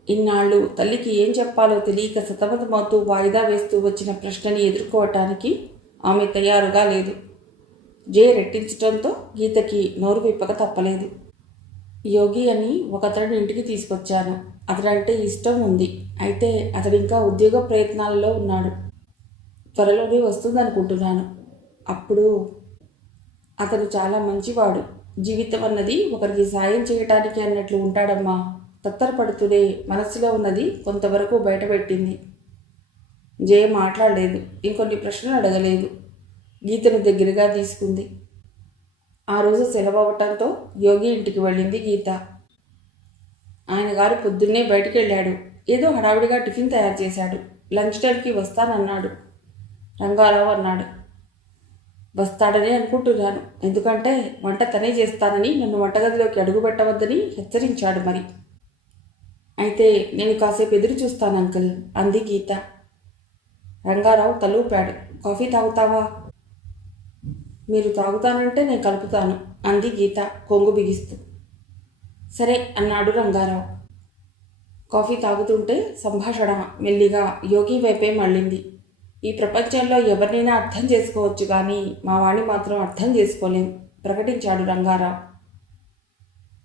ఇన్నాళ్ళు తల్లికి ఏం చెప్పాలో తెలియక సతమతమవుతూ వాయిదా వేస్తూ వచ్చిన ప్రశ్నని ఎదుర్కోవటానికి ఆమె తయారుగా లేదు. జయ రెట్టించటంతో గీతకి నోరు విప్పక తప్పలేదు. యోగి అని ఒకతడిని ఇంటికి తీసుకొచ్చాను. అతడంటే ఇష్టం ఉంది. అయితే అతడింకా ఉద్యోగ ప్రయత్నాలలో ఉన్నాడు. త్వరలోనే వస్తుందనుకుంటున్నాను. అప్పుడు అతను చాలా మంచివాడు. జీవితం అన్నది ఒకరికి సాయం చేయటానికి అన్నట్లు ఉంటాడమ్మా. తత్తరపడుతూనే మనస్సులో ఉన్నది కొంతవరకు బయటపెట్టింది. జయ మాట్లాడలేదు. ఇంకొన్ని ప్రశ్నలు అడగలేదు. గీతను దగ్గరగా తీసుకుంది. ఆ రోజు సెలవు అవ్వటంతో యోగి ఇంటికి వెళ్ళింది గీత. ఆయన గారు పొద్దున్నే బయటికి వెళ్ళాడు. ఏదో హడావిడిగా టిఫిన్ తయారు చేశాడు. లంచ్ టైంకి వస్తానన్నాడు. రంగారావు అన్నాడు. వస్తాడని అనుకుంటున్నాను. ఎందుకంటే వంట తనే చేస్తానని నన్ను వంటగదిలోకి అడుగు పెట్టవద్దని హెచ్చరించాడు. మరి అయితే నేను కాసేపు ఎదురు చూస్తాను అంకుల్ అంది గీత. రంగారావు తలూపాడు. కాఫీ తాగుతావా? మీరు తాగుతానంటే నేను కలుపుతాను అంది గీత కొంగు బిగిస్తూ. సరే అన్నాడు రంగారావు. కాఫీ తాగుతుంటే సంభాషణ మెల్లిగా యోగి వైపే మళ్ళింది. ఈ ప్రపంచంలో ఎవరినైనా అర్థం చేసుకోవచ్చు కానీ మా వాణ్ణి మాత్రం అర్థం చేసుకోలేం ప్రకటించాడు రంగారావు.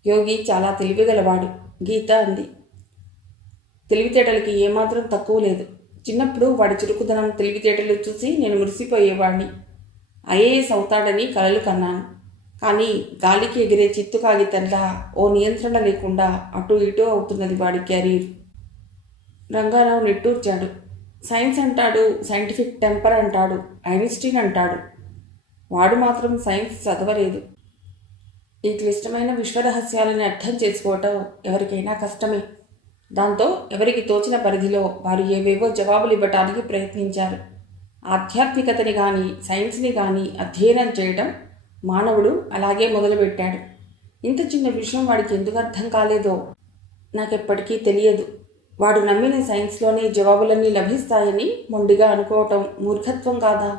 యోగి చాలా తెలివిగలవాడు గీత అంది. తెలివితేటలకి ఏమాత్రం తక్కువ లేదు. చిన్నప్పుడు వాడి చురుకుదనం తెలివితేటలు చూసి నేను మురిసిపోయేవాడిని. ఐఏఎస్ అవుతాడని కలలు కన్నాను. కానీ గాలికి ఎగిరే చిత్తు కాగితంలా ఓ నియంత్రణ లేకుండా అటు ఇటు అవుతున్నది వాడి కెరీర్. రంగారావు నిట్టూర్చాడు. సైన్స్ అంటాడు, సైంటిఫిక్ టెంపర్ అంటాడు, ఐన్స్టీన్ అంటాడు. వాడు మాత్రం సైన్స్ చదవలేదు. ఈ క్లిష్టమైన విశ్వరహస్యాలను అర్థం చేసుకోవటం ఎవరికైనా కష్టమే. దాంతో ఎవరికి తోచిన పరిధిలో వారు ఏవేవో జవాబులు ఇవ్వటానికి ప్రయత్నించారు. ఆధ్యాత్మికతని కానీ సైన్స్ని కానీ అధ్యయనం చేయటం మానవుడు అలాగే మొదలుపెట్టాడు. ఇంత చిన్న విషయం వాడికి ఎందుకు అర్థం కాలేదో నాకెప్పటికీ తెలియదు. వాడు నమ్మిన సైన్స్లోనే జవాబులన్నీ లభిస్తాయని మొండిగా అనుకోవటం మూర్ఖత్వం కాదా?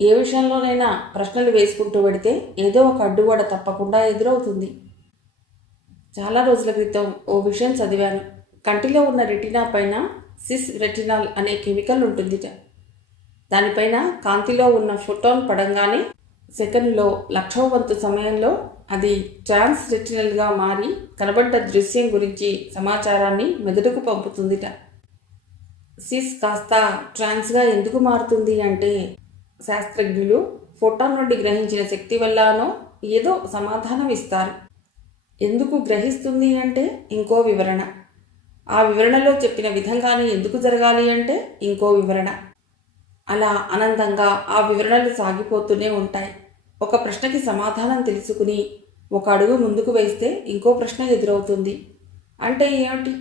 ఏ విషయంలోనైనా ప్రశ్నలు వేసుకుంటూ పెడితే ఏదో ఒక అడ్డుగోడ తప్పకుండా ఎదురవుతుంది. చాలా రోజుల క్రితం ఓ విషయం చదివాను. కంటిలో ఉన్న రెటినా పైన సిస్ రెటినాల్ అనే కెమికల్ ఉంటుందిట. దానిపైన కాంతిలో ఉన్న ఫోటాన్ పడంగానే సెకనులో 1,00,000వ వంతు సమయంలో అది ట్రాన్స్ రెటినల్గా మారి కనబడ్డ దృశ్యం గురించి సమాచారాన్ని మెదడుకు పంపుతుందిట. సిస్ కాస్త ట్రాన్స్గా ఎందుకు మారుతుంది అంటే శాస్త్రజ్ఞులు ఫోటాన్ నుండి గ్రహించిన శక్తి వల్లనో ఏదో సమాధానం ఇస్తారు. ఎందుకు గ్రహిస్తుంది అంటే ఇంకో వివరణ. ఆ వివరణలో చెప్పిన విధంగానే ఎందుకు జరగాలి అంటే ఇంకో వివరణ. అలా అనంతంగా ఆ వివరణలు సాగిపోతూనే ఉంటాయి. ఒక ప్రశ్నకి సమాధానం తెలుసుకుని ఒక అడుగు ముందుకు వేస్తే ఇంకో ప్రశ్న ఎదురవుతుంది. అంటే ఏమిటి?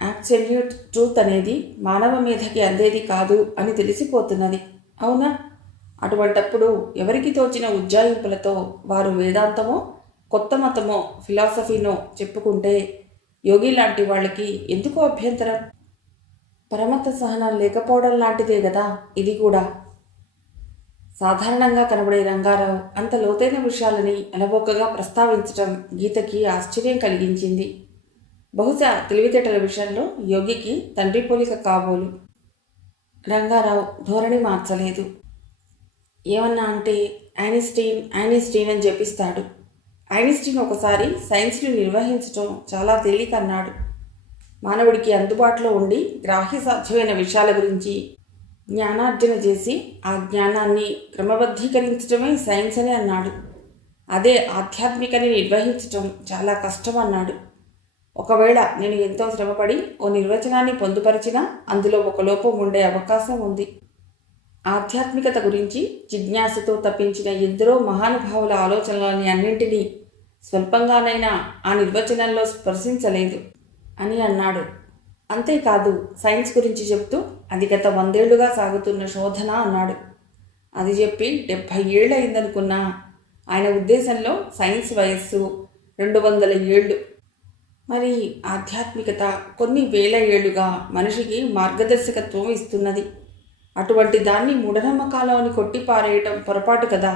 అబ్సల్యూట్ ట్రూత్ అనేది మానవ మేధకి అందేది కాదు అని తెలిసిపోతున్నది. అవునా? అటువంటప్పుడు ఎవరికి తోచిన ఉజ్జాయింపులతో వారు వేదాంతమో కొత్త మతమో ఫిలాసఫీనో చెప్పుకుంటే యోగి లాంటి వాళ్ళకి ఎందుకు అభ్యంతరం? పరమత సహనం లేకపోవడం లాంటిదే కదా ఇది కూడా. సాధారణంగా కనబడే రంగారావు అంత లోతైన విషయాలని అలవోకగా ప్రస్తావించటం గీతకి ఆశ్చర్యం కలిగించింది. బహుశా తెలివితేటల విషయంలో యోగికి తండ్రి పోలిక కాబోలు. రంగారావు ధోరణి మార్చలేదు. ఏమన్నా అంటే ఐన్స్టీన్ అని జపిస్తాడు. ఐన్స్టీన్ ఒకసారి సైన్స్ని నిర్వహించటం చాలా తేలిక అన్నాడు. మానవుడికి అందుబాటులో ఉండి గ్రాహ్య సాధ్యమైన విషయాల గురించి జ్ఞానార్జన చేసి ఆ జ్ఞానాన్ని క్రమబద్ధీకరించడమే సైన్స్ అని అన్నాడు. అదే ఆధ్యాత్మికని నిర్వహించటం చాలా కష్టం అన్నాడు. ఒకవేళ నేను ఎంతో శ్రమపడి ఓ నిర్వచనాన్ని పొందుపరిచినా అందులో ఒక లోపం ఉండే అవకాశం ఉంది. ఆధ్యాత్మికత గురించి జిజ్ఞాసతో తప్పించిన ఎందరో మహానుభావుల ఆలోచనలని అన్నింటినీ స్వల్పంగానైనా ఆ నిర్వచనంలో స్పర్శించలేదు అని అన్నాడు. అంతేకాదు, సైన్స్ గురించి చెప్తూ అది గత 100 ఏళ్లుగా సాగుతున్న శోధన అన్నాడు. అది చెప్పి 70 ఏళ్ళు అయిందనుకున్నా ఆయన ఉద్దేశంలో సైన్స్ వయస్సు 200 ఏళ్ళు. మరి ఆధ్యాత్మికత కొన్ని వేల ఏళ్లుగా మనిషికి మార్గదర్శకత్వం ఇస్తున్నది. అటువంటి దాన్ని మూఢనమ్మకాలు అని కొట్టిపారేయటం పొరపాటు కదా.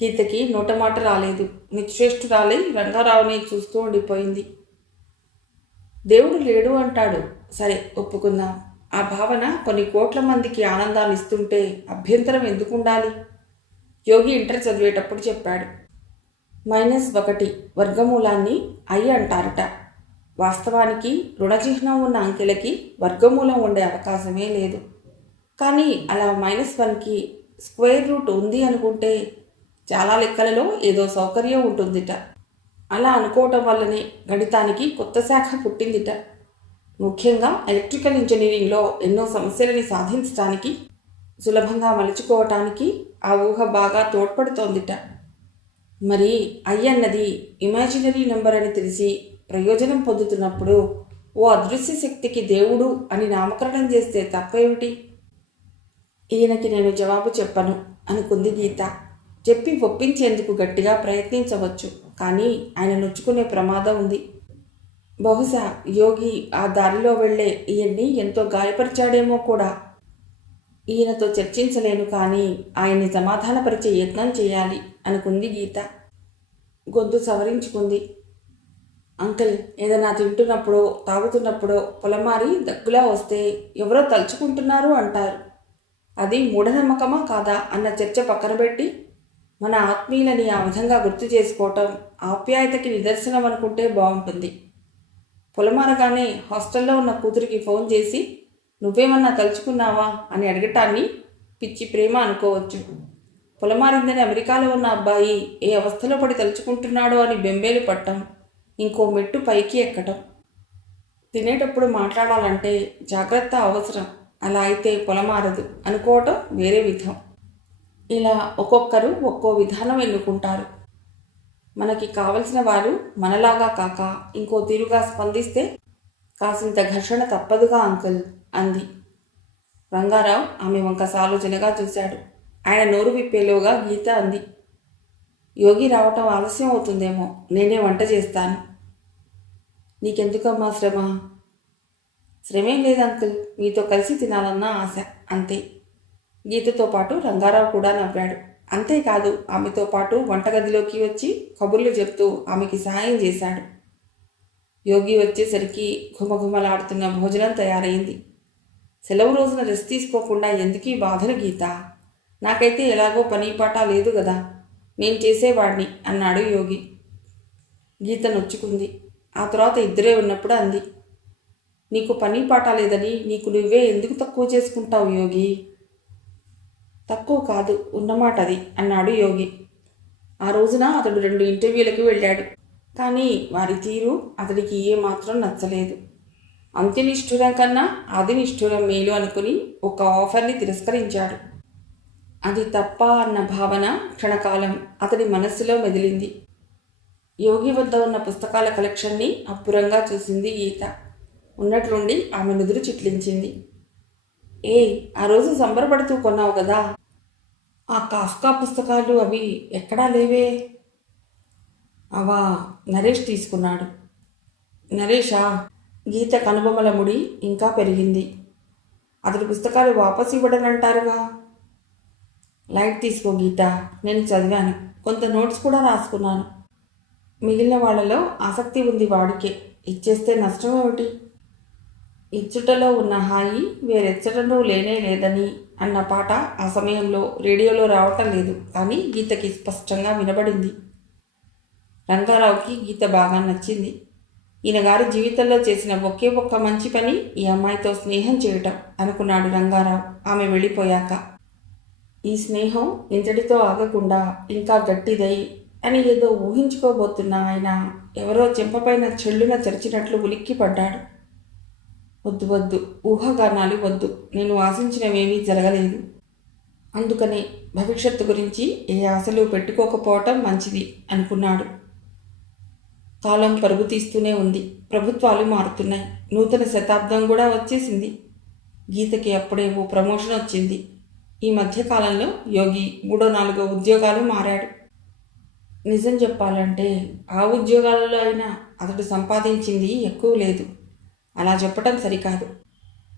గీతకి నోటమాట రాలేదు. నిశ్చేష్టురాలై రంగారావుని చూస్తూ ఉండిపోయింది. దేవుడు లేడు అంటాడు. సరే, ఒప్పుకుందాం. ఆ భావన కొన్ని కోట్ల మందికి ఆనందాన్ని ఇస్తుంటే అభ్యంతరం ఎందుకు ఉండాలి? యోగి ఇంటర్ చదివేటప్పుడు చెప్పాడు. -1 వర్గమూలాన్ని I అంటారట. వాస్తవానికి రుణచిహ్నం ఉన్న అంకెలకి వర్గమూలం ఉండే అవకాశమే లేదు. కానీ అలా -1కి స్క్వేర్ రూట్ ఉంది అనుకుంటే చాలా లెక్కలలో ఏదో సౌకర్యం ఉంటుందిట. అలా అనుకోవటం వల్లనే గణితానికి కొత్త శాఖ పుట్టిందిట. ముఖ్యంగా ఎలక్ట్రికల్ ఇంజనీరింగ్లో ఎన్నో సమస్యలని సాధించడానికి, సులభంగా మలుచుకోవటానికి ఆ ఊహ బాగా తోడ్పడుతోందిట. మరి I అన్నది ఇమాజినరీ నెంబర్ అని తెలిసి ప్రయోజనం పొందుతున్నప్పుడు ఓ అదృశ్య శక్తికి దేవుడు అని నామకరణం చేస్తే తప్పేమిటి? ఈయనకి నేను జవాబు చెప్పను అనుకుంది గీత. చెప్పి ఒప్పించేందుకు గట్టిగా ప్రయత్నించవచ్చు, కానీ ఆయన నొచ్చుకునే ప్రమాదం ఉంది. బహుశా యోగి ఆ దారిలో వెళ్లే ఈయన్ని ఎంతో గాయపరిచాడేమో కూడా. ఈయనతో చర్చించలేను, కానీ ఆయన్ని సమాధానపరిచే యత్నం చేయాలి అనుకుంది గీత. గొంతు సవరించుకుంది. అంకుల్, ఏదైనా తింటున్నప్పుడో తాగుతున్నప్పుడో పొలమారి దగ్గులా వస్తే ఎవరో తలుచుకుంటున్నారు అంటారు. అది మూఢనమ్మకమా కాదా అన్న చర్చ పక్కన పెట్టి మన ఆత్మీయులని ఆ విధంగా గుర్తు చేసుకోవటం ఆప్యాయతకి నిదర్శనం అనుకుంటే బాగుంటుంది. పొలమారగానే హాస్టల్లో ఉన్న కూతురికి ఫోన్ చేసి నువ్వేమన్నా తలుచుకున్నావా అని అడగటాన్ని పిచ్చి ప్రేమ అనుకోవచ్చు. పొలమారిందని అమెరికాలో ఉన్న అబ్బాయి ఏ అవస్థలో పడి తలుచుకుంటున్నాడో అని బెంబేలు పట్టం ఇంకో మెట్టు పైకి ఎక్కటం. తినేటప్పుడు మాట్లాడాలంటే జాగ్రత్త అవసరం. అలా అయితే పొలమారదు అనుకోవటం వేరే విధం. ఇలా ఒక్కొక్కరు ఒక్కో విధానం ఎన్నుకుంటారు. మనకి కావలసిన వారు మనలాగా కాక ఇంకో తీరుగా స్పందిస్తే కాసింత ఘర్షణ తప్పదుగా అంకుల్ అంది. రంగారావు ఆమె వంక సాలోచనగా చూశాడు. ఆయన నోరు విప్పేలోగా గీత అంది, యోగి రావటం ఆలస్యం అవుతుందేమో, నేనే వంట చేస్తాను. నీకెందుకమ్మా శ్రమ? శ్రమేం లేదు అంకుల్, మీతో కలిసి తినాలన్న ఆశ, అంతే. గీతతో పాటు రంగారావు కూడా నవ్వాడు. అంతేకాదు, ఆమెతో పాటు వంటగదిలోకి వచ్చి కబుర్లు చెప్తూ ఆమెకి సహాయం చేశాడు. యోగి వచ్చేసరికి ఘుమఘుమలాడుతున్న భోజనం తయారైంది. సెలవు రోజున రెస్ట్ తీసుకోకుండా ఎందుకీ బాధలు గీత? నాకైతే ఎలాగో పని పాట లేదు కదా, నేను చేసేవాడిని అన్నాడు యోగి. గీత నొచ్చుకుంది. ఆ తర్వాత ఇద్దరే ఉన్నప్పుడు అంది, నీకు పని పాట లేదని నీకు నువ్వే ఎందుకు తక్కువ చేసుకుంటావు యోగి? తక్కువ కాదు, ఉన్నమాట అది అన్నాడు యోగి. ఆ రోజున అతడు 2 ఇంటర్వ్యూలకు వెళ్ళాడు. కానీ వారి తీరు అతడికి ఏమాత్రం నచ్చలేదు. అంత్యనిష్ఠురం కన్నా ఆది నిష్ఠురం మేలు అనుకుని ఒక ఆఫర్ని తిరస్కరించాడు. అది తప్ప అన్న భావన క్షణకాలం అతడి మనస్సులో మెదిలింది. యోగి వద్ద ఉన్న పుస్తకాల కలెక్షన్ని అప్పురంగా చూసింది గీత. ఉన్నట్లుండి ఆమె నుదురు చిట్లించింది. ఆ రోజు సంబరపడుతూ కొన్నావు కదా, ఆ కాఫ్కా పుస్తకాలు అవి ఎక్కడా లేవే? అవా నరేష్ తీసుకున్నాడు. నరేషా? గీత కనుబొమల ముడి ఇంకా పెరిగింది. అతడి పుస్తకాలు వాపసు ఇవ్వడనంటారుగా. లైట్ తీసుకో గీత, నేను చదివాను, కొంత నోట్స్ కూడా రాసుకున్నాను. మిగిలిన వాళ్ళలో ఆసక్తి ఉంది వాడికే, ఇచ్చేస్తే నష్టం ఏమిటి? ఇచ్చుటలో ఉన్న హాయి వేరెచ్చటంలో లేనే లేదని అన్న పాట ఆ సమయంలో రేడియోలో రావటం లేదు, కానీ గీతకి స్పష్టంగా వినబడింది. రంగారావుకి గీత బాగా నచ్చింది. ఈయన గారి జీవితంలో చేసిన ఒకే ఒక్క మంచి పని ఈ అమ్మాయితో స్నేహం చేయటం అనుకున్నాడు రంగారావు ఆమె వెళ్ళిపోయాక. ఈ స్నేహం ఇంతటితో ఆగకుండా ఇంకా గట్టిదై అని ఏదో ఊహించుకోబోతున్న ఆయన ఎవరో చెంపపైన చెల్లున తెరిచినట్లు ఉలిక్కి పడ్డాడు. వద్దు వద్దు, ఊహాగానాలు వద్దు, నేను ఆశించినవేమీ జరగలేదు. అందుకనే భవిష్యత్తు గురించి ఏ ఆశలు పెట్టుకోకపోవటం మంచిది అనుకున్నాడు. కాలం పరుగు తీస్తూనే ఉంది. ప్రభుత్వాలు మారుతున్నాయి. నూతన శతాబ్దం కూడా వచ్చేసింది. గీతకి అప్పుడే ఓ ప్రమోషన్ వచ్చింది. ఈ మధ్యకాలంలో యోగి 3-4 ఉద్యోగాలు మారాడు. నిజం చెప్పాలంటే ఆ ఉద్యోగాలలో అయినా అతడు సంపాదించింది ఎక్కువ లేదు. అలా చెప్పటం సరికాదు.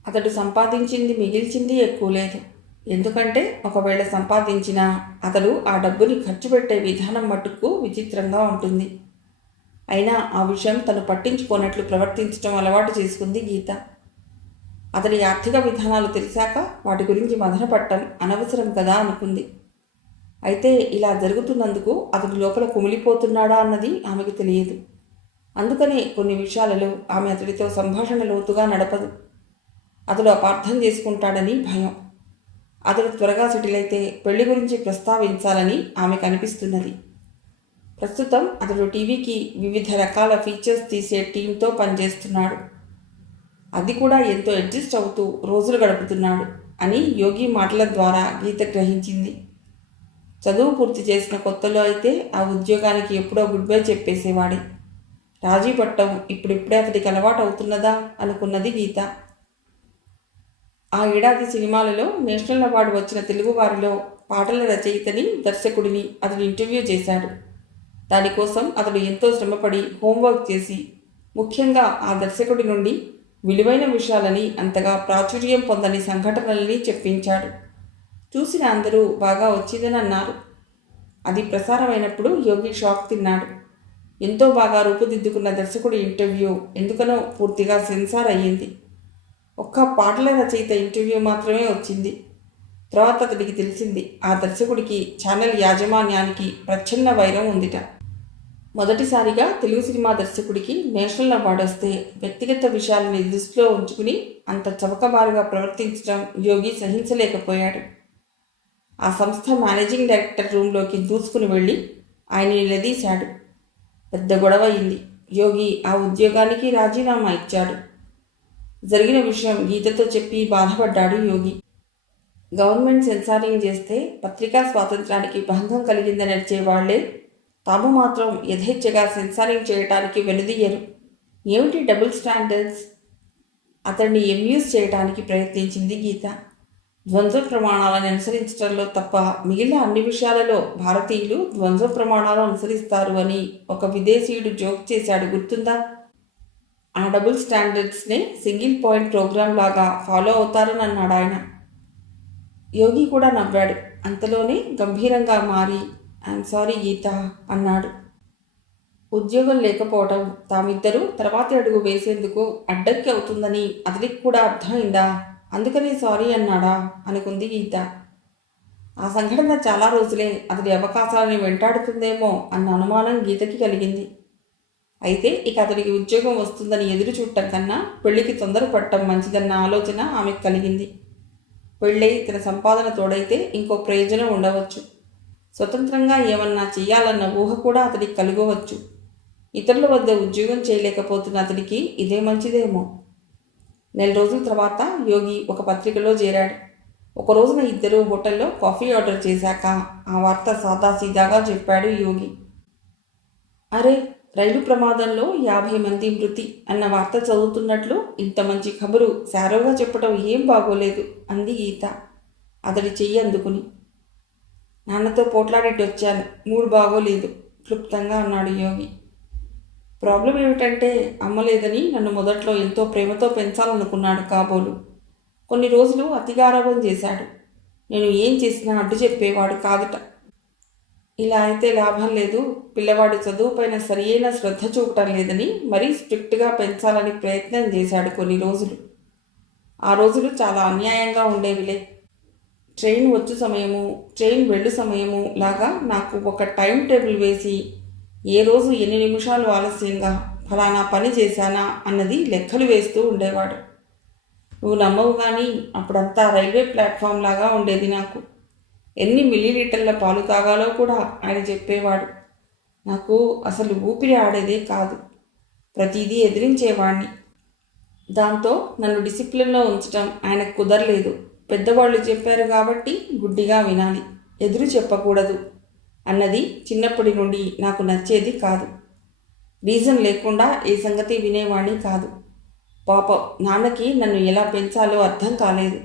అతడు సంపాదించింది మిగిల్చింది ఎక్కువ లేదు. ఎందుకంటే ఒకవేళ సంపాదించినా అతడు ఆ డబ్బుని ఖర్చు పెట్టే విధానం మట్టుకు విచిత్రంగా ఉంటుంది. అయినా ఆ విషయం తను పట్టించుకోనట్లు ప్రవర్తించడం అలవాటు చేసుకుంది గీత. అతడి ఆర్థిక విధానాలు తెలిసాక వాటి గురించి మదనపట్టం అనవసరం కదా అనుకుంది. అయితే ఇలా జరుగుతున్నందుకు అతడు లోపల కుమిలిపోతున్నాడా అన్నది ఆమెకు తెలియదు. అందుకనే కొన్ని విషయాలలో ఆమె అతడితో సంభాషణ లోతుగా నడపదు. అతడు అపార్థం చేసుకుంటాడని భయం. అతడు త్వరగా సెటిల్ అయితే పెళ్లి గురించి ప్రస్తావించాలని ఆమెకు అనిపిస్తున్నది. ప్రస్తుతం అతడు టీవీకి వివిధ రకాల ఫీచర్స్ తీసే టీంతో పనిచేస్తున్నాడు. అది కూడా ఎంతో అడ్జస్ట్ అవుతూ రోజులు గడుపుతున్నాడు అని యోగి మాటల ద్వారా గీత గ్రహించింది. చదువు పూర్తి చేసిన కొత్తలో అయితే ఆ ఉద్యోగానికి ఎప్పుడో గుడ్ బై చెప్పేసేవాడే. రాజీ పట్టం ఇప్పుడిప్పుడే అతడికి అలవాటు అవుతున్నదా అనుకున్నది గీత. ఆ ఏడాది సినిమాలలో నేషనల్ అవార్డు వచ్చిన తెలుగువారిలో పాటల రచయితని, దర్శకుడిని అతడు ఇంటర్వ్యూ చేశాడు. దానికోసం అతడు ఎంతో శ్రమపడి హోంవర్క్ చేసి ముఖ్యంగా ఆ దర్శకుడి నుండి విలువైన విషయాలని, అంతగా ప్రాచుర్యం పొందని సంఘటనలని చెప్పించాడు. చూసిన అందరూ బాగా వచ్చిందని అన్నారు. అది ప్రసారమైనప్పుడు యోగి షాక్ తిన్నాడు. ఎంతో బాగా రూపుదిద్దుకున్న దర్శకుడి ఇంటర్వ్యూ ఎందుకనో పూర్తిగా సెన్సార్ అయ్యింది. ఒక్క పాటల రచయిత ఇంటర్వ్యూ మాత్రమే వచ్చింది. తర్వాత అతడికి తెలిసింది ఆ దర్శకుడికి ఛానల్ యాజమాన్యానికి ప్రచ్ఛన్న వైరం ఉందిట. మొదటిసారిగా తెలుగు సినిమా దర్శకుడికి నేషనల్ అవార్డు వస్తే వ్యక్తిగత విషయాలని దృష్టిలో ఉంచుకుని అంత చవకబారుగా ప్రవర్తించడం యోగి సహించలేకపోయాడు. ఆ సంస్థ మేనేజింగ్ డైరెక్టర్ రూంలోకి దూసుకుని వెళ్ళి ఆయన్ని నిలదీశాడు. పెద్ద గొడవ అయింది. యోగి ఆ ఉద్యోగానికి రాజీనామా ఇచ్చాడు. జరిగిన విషయం గీతతో చెప్పి బాధపడ్డాడు యోగి. గవర్నమెంట్ సెన్సారింగ్ చేస్తే పత్రికా స్వాతంత్రానికి భంగం కలిగిందని నడిచే వాళ్లే తాము మాత్రం యథేచ్ఛగా సెన్సారింగ్ చేయటానికి వెనుదీయరు. ఏమిటి డబుల్ స్టాండర్డ్స్? అతన్ని ఎమ్యూజ్ చేయడానికి ప్రయత్నించింది గీత. ద్వంద్వ ప్రమాణాలను అనుసరించడంలో తప్ప మిగిలిన అన్ని విషయాలలో భారతీయులు ద్వంద్వ ప్రమాణాలు అనుసరిస్తారు అని ఒక విదేశీయుడు జోక్ చేశాడు, గుర్తుందా? ఆ డబుల్ స్టాండర్డ్స్నే సింగిల్ పాయింట్ ప్రోగ్రాం లాగా ఫాలో అవుతారని అన్నాడు ఆయన. యోగి కూడా నవ్వాడు. అంతలోనే గంభీరంగా మారి ఐఎమ్ సారీ గీత అన్నాడు. ఉద్యోగం లేకపోవటం తామిద్దరూ తర్వాతి అడుగు వేసేందుకు అడ్డంకి అవుతుందని అతడికి కూడా అర్థమైందా? అందుకని సారీ అన్నాడా అనుకుంది గీత. ఆ సంఘటన చాలా రోజులే అతడి అవకాశాలను వెంటాడుతుందేమో అన్న అనుమానం గీతకి కలిగింది. అయితే ఇక అతడికి ఉద్యోగం వస్తుందని ఎదురు చూడటం కన్నా పెళ్లికి తొందరపడటం మంచిదన్న ఆలోచన ఆమెకు కలిగింది. పెళ్ళై తన సంపాదన తోడైతే ఇంకో ప్రయోజనం ఉండవచ్చు. స్వతంత్రంగా ఏమన్నా చెయ్యాలన్న ఊహ కూడా అతడికి కలుగవచ్చు. ఇతరుల వద్ద ఉద్యోగం చేయలేకపోతున్న అతడికి ఇదే మంచిదేమో. 4 రోజుల తర్వాత యోగి ఒక పత్రికలో చేరాడు. ఒక రోజున ఇద్దరు హోటల్లో కాఫీ ఆర్డర్ చేశాక ఆ వార్త సాదాసీదాగా చెప్పాడు యోగి. అరే, రైలు ప్రమాదంలో 50 మంది మృతి అన్న వార్త చదువుతున్నట్లు ఇంత మంచి ఖబరు శారోగా చెప్పడం ఏం బాగోలేదు అంది గీత అతడి చెయ్యి అందుకుని. నాన్నతో పోట్లాడేటి వచ్చాను, మూడు బాగోలేదు క్లుప్తంగా అన్నాడు యోగి. ప్రాబ్లం ఏమిటంటే అమ్మలేదని నన్ను మొదట్లో ఎంతో ప్రేమతో పెంచాలనుకున్నాడు కాబోలు. కొన్ని రోజులు అతిగారాబం చేశాడు. నేను ఏం చేసినా అడ్డు చెప్పేవాడు కాదుట. ఇలా అయితే లాభం లేదు, పిల్లవాడి చదువుపైన సరియైన శ్రద్ధ చూపటం లేదని మరీ స్ట్రిక్ట్గా పెంచాలని ప్రయత్నం చేశాడు కొన్ని రోజులు. ఆ రోజులు చాలా అన్యాయంగా ఉండేవిలే. ట్రైన్ వచ్చు సమయము, ట్రైన్ వెళ్ళు సమయము లాగా నాకు ఒక టైం టేబుల్ వేసి ఏ రోజు ఎన్ని నిమిషాలు ఆలస్యంగా ఫలానా పని చేశానా అన్నది లెక్కలు వేస్తూ ఉండేవాడు. నువ్వు నమ్మవు కానీ అప్పుడంతా రైల్వే ప్లాట్ఫామ్ లాగా ఉండేది నాకు. ఎన్ని మిల్లీలీటర్ల పాలు తాగాలో కూడా ఆయన చెప్పేవాడు. నాకు అసలు ఊపిరి ఆడేదే కాదు. ప్రతిదీ ఎదిరించేవాణ్ణి. దాంతో నన్ను డిసిప్లిన్లో ఉంచటం ఆయనకు కుదరలేదు. పెద్దవాళ్ళు చెప్పారు కాబట్టి గుడ్డిగా వినాలి, ఎదురు చెప్పకూడదు అన్నది చిన్నప్పటి నుండి నాకు నచ్చేది కాదు. రీజన్ లేకుండా ఏ సంగతి వినేవాణ్ణి కాదు. పాపం నాన్నకి నన్ను ఎలా పెంచాలో అర్థం కాలేదు.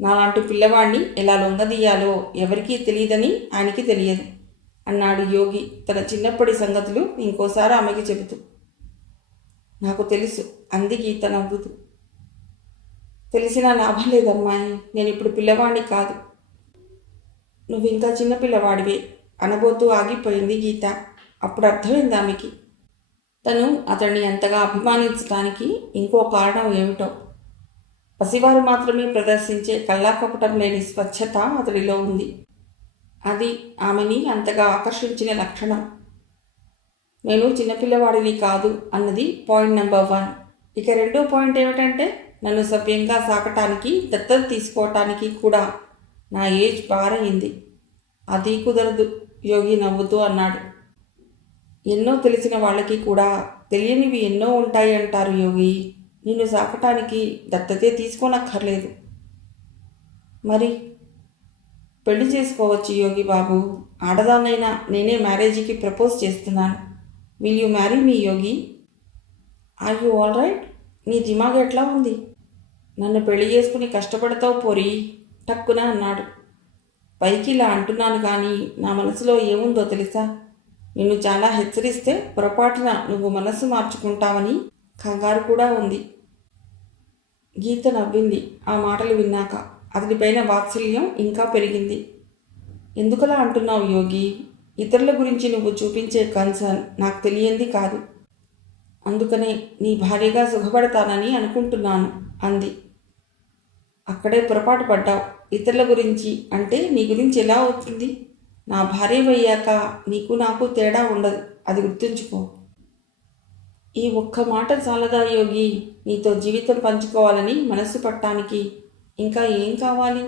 నాలాంటి పిల్లవాణ్ణి ఎలా లొంగదీయాలో ఎవరికీ తెలియదని ఆయనకి తెలియదు అన్నాడు యోగి తన చిన్నప్పటి సంగతులు ఇంకోసారి ఆమెకి చెబుతూ. నాకు తెలుసు అంది గీత నవ్వుతూ. తెలిసినా లాభం లేదమ్మాయి, నేను ఇప్పుడు పిల్లవాణ్ణి కాదు, నువ్వు ఇంకా చిన్నపిల్లవాడివే అనబోతూ ఆగిపోయింది గీత. అప్పుడు అర్థమైంది ఆమెకి తను అతన్ని అంతగా అభిమానించడానికి ఇంకో కారణం ఏమిటో. పసివారు మాత్రమే ప్రదర్శించే కల్లాకపటం లేని స్వచ్ఛత అతడిలో ఉంది. అది ఆమెని అంతగా ఆకర్షించిన లక్షణం. నేను చిన్నపిల్లవాడిని కాదు అన్నది పాయింట్ నెంబర్ 1. ఇక రెండో పాయింట్ ఏమిటంటే నన్ను సవ్యంగా సాకటానికి, దత్తత తీసుకోవటానికి కూడా నా ఏజ్ బారయింది. అది కుదరదు యోగి నవ్వుతూ అన్నాడు. ఎన్నో తెలిసిన వాళ్ళకి కూడా తెలియనివి ఎన్నో ఉంటాయి అంటారు యోగి. నిన్ను సాకటానికి దత్తతే తీసుకోనక్కర్లేదు. మరి పెళ్లి చేసుకోవచ్చు యోగి బాబు. ఆడదాన్నైనా నేనే మ్యారేజీకి ప్రపోజ్ చేస్తున్నాను. Will you marry me Yogi? Are you all right? నీ దిమాగ్ ఎట్లా ఉంది? నన్ను పెళ్లి చేసుకుని కష్టపడతావు పోరి టక్కున అన్నాడు. పైకి ఇలా అంటున్నాను కానీ నా మనసులో ఏముందో తెలుసా? నిన్ను చాలా హెచ్చరిస్తే పొరపాటున నువ్వు మనస్సు మార్చుకుంటావని కంగారు కూడా ఉంది. గీత నవ్వింది ఆ మాటలు విన్నాక. అతడిపైన వాత్సల్యం ఇంకా పెరిగింది. ఎందుకలా అంటున్నావు యోగి? ఇతరుల గురించి నువ్వు చూపించే కన్సర్న్ నాకు తెలియంది కాదు. అందుకనే నీ భార్యగా సుఖపడతానని అనుకుంటున్నాను అంది. అక్కడే పొరపాటు పడ్డావు. ఇతరుల గురించి అంటే నీ గురించి ఎలా అవుతుంది? నా భార్యవయ్యాక నీకు నాకు తేడా ఉండదు, అది గుర్తుంచుకో. ఈ ఒక్క మాట చాలదా యోగి? నీతో జీవితం పంచుకోవాలని మనస్సు పట్టానికి ఇంకా ఏం కావాలి?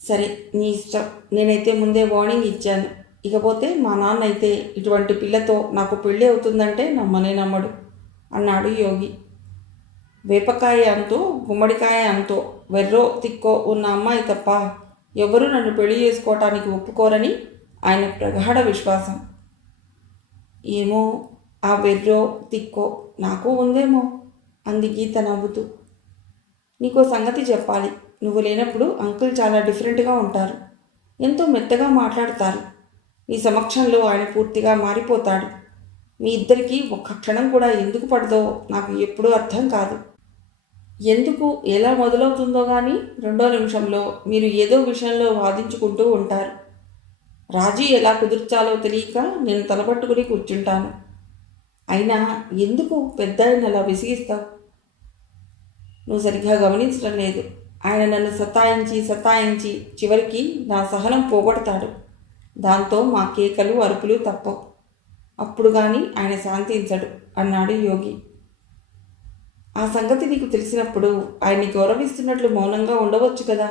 సరే నీ ఇష్టం. నేనైతే ముందే వార్నింగ్ ఇచ్చాను. ఇకపోతే మా నాన్న అయితే ఇటువంటి పిల్లతో నాకు పెళ్ళి అవుతుందంటే నమ్మనే నమ్మడు అన్నాడు యోగి. వేపకాయ అంతో గుమ్మడికాయ అంతో వెర్రో తిక్కో ఉన్న అమ్మాయి తప్ప ఎవరూ నన్ను పెళ్లి చేసుకోవటానికి ఒప్పుకోరని ఆయన ప్రగాఢ విశ్వాసం. ఏమో ఆ వెర్రో తిక్కో నాకు ఉందేమో అంది గీత నవ్వుతూ. నీకో సంగతి చెప్పాలి. నువ్వు లేనప్పుడు అంకుల్ చాలా డిఫరెంట్గా ఉంటారు. ఎంతో మెత్తగా మాట్లాడతారు. నీ సమక్షంలో ఆయన పూర్తిగా మారిపోతాడు. మీ ఇద్దరికీ ఒక్క క్షణం కూడా ఎందుకు పడదో నాకు ఎప్పుడూ అర్థం కాదు. ఎందుకు ఎలా మొదలవుతుందో కానీ రెండో నిమిషంలో మీరు ఏదో విషయంలో వాదించుకుంటూ ఉంటారు. రాజీ ఎలా కుదుర్చాలో తెలియక నేను తలపట్టుకుని కూర్చుంటాను. అయినా ఎందుకు పెద్ద ఆయన అలా విసిగిస్తావు? నువ్వు సరిగ్గా గమనించడం లేదు. ఆయన నన్ను సతాయించి చివరికి నా సహనం పోగొడతాడు. దాంతో మా కేకలు అరుపులు తప్పవు. అప్పుడు కానీ ఆయన శాంతించడు అన్నాడు యోగి. ఆ సంగతి నీకు తెలిసినప్పుడు ఆయన్ని గౌరవిస్తున్నట్లు మౌనంగా ఉండవచ్చు కదా?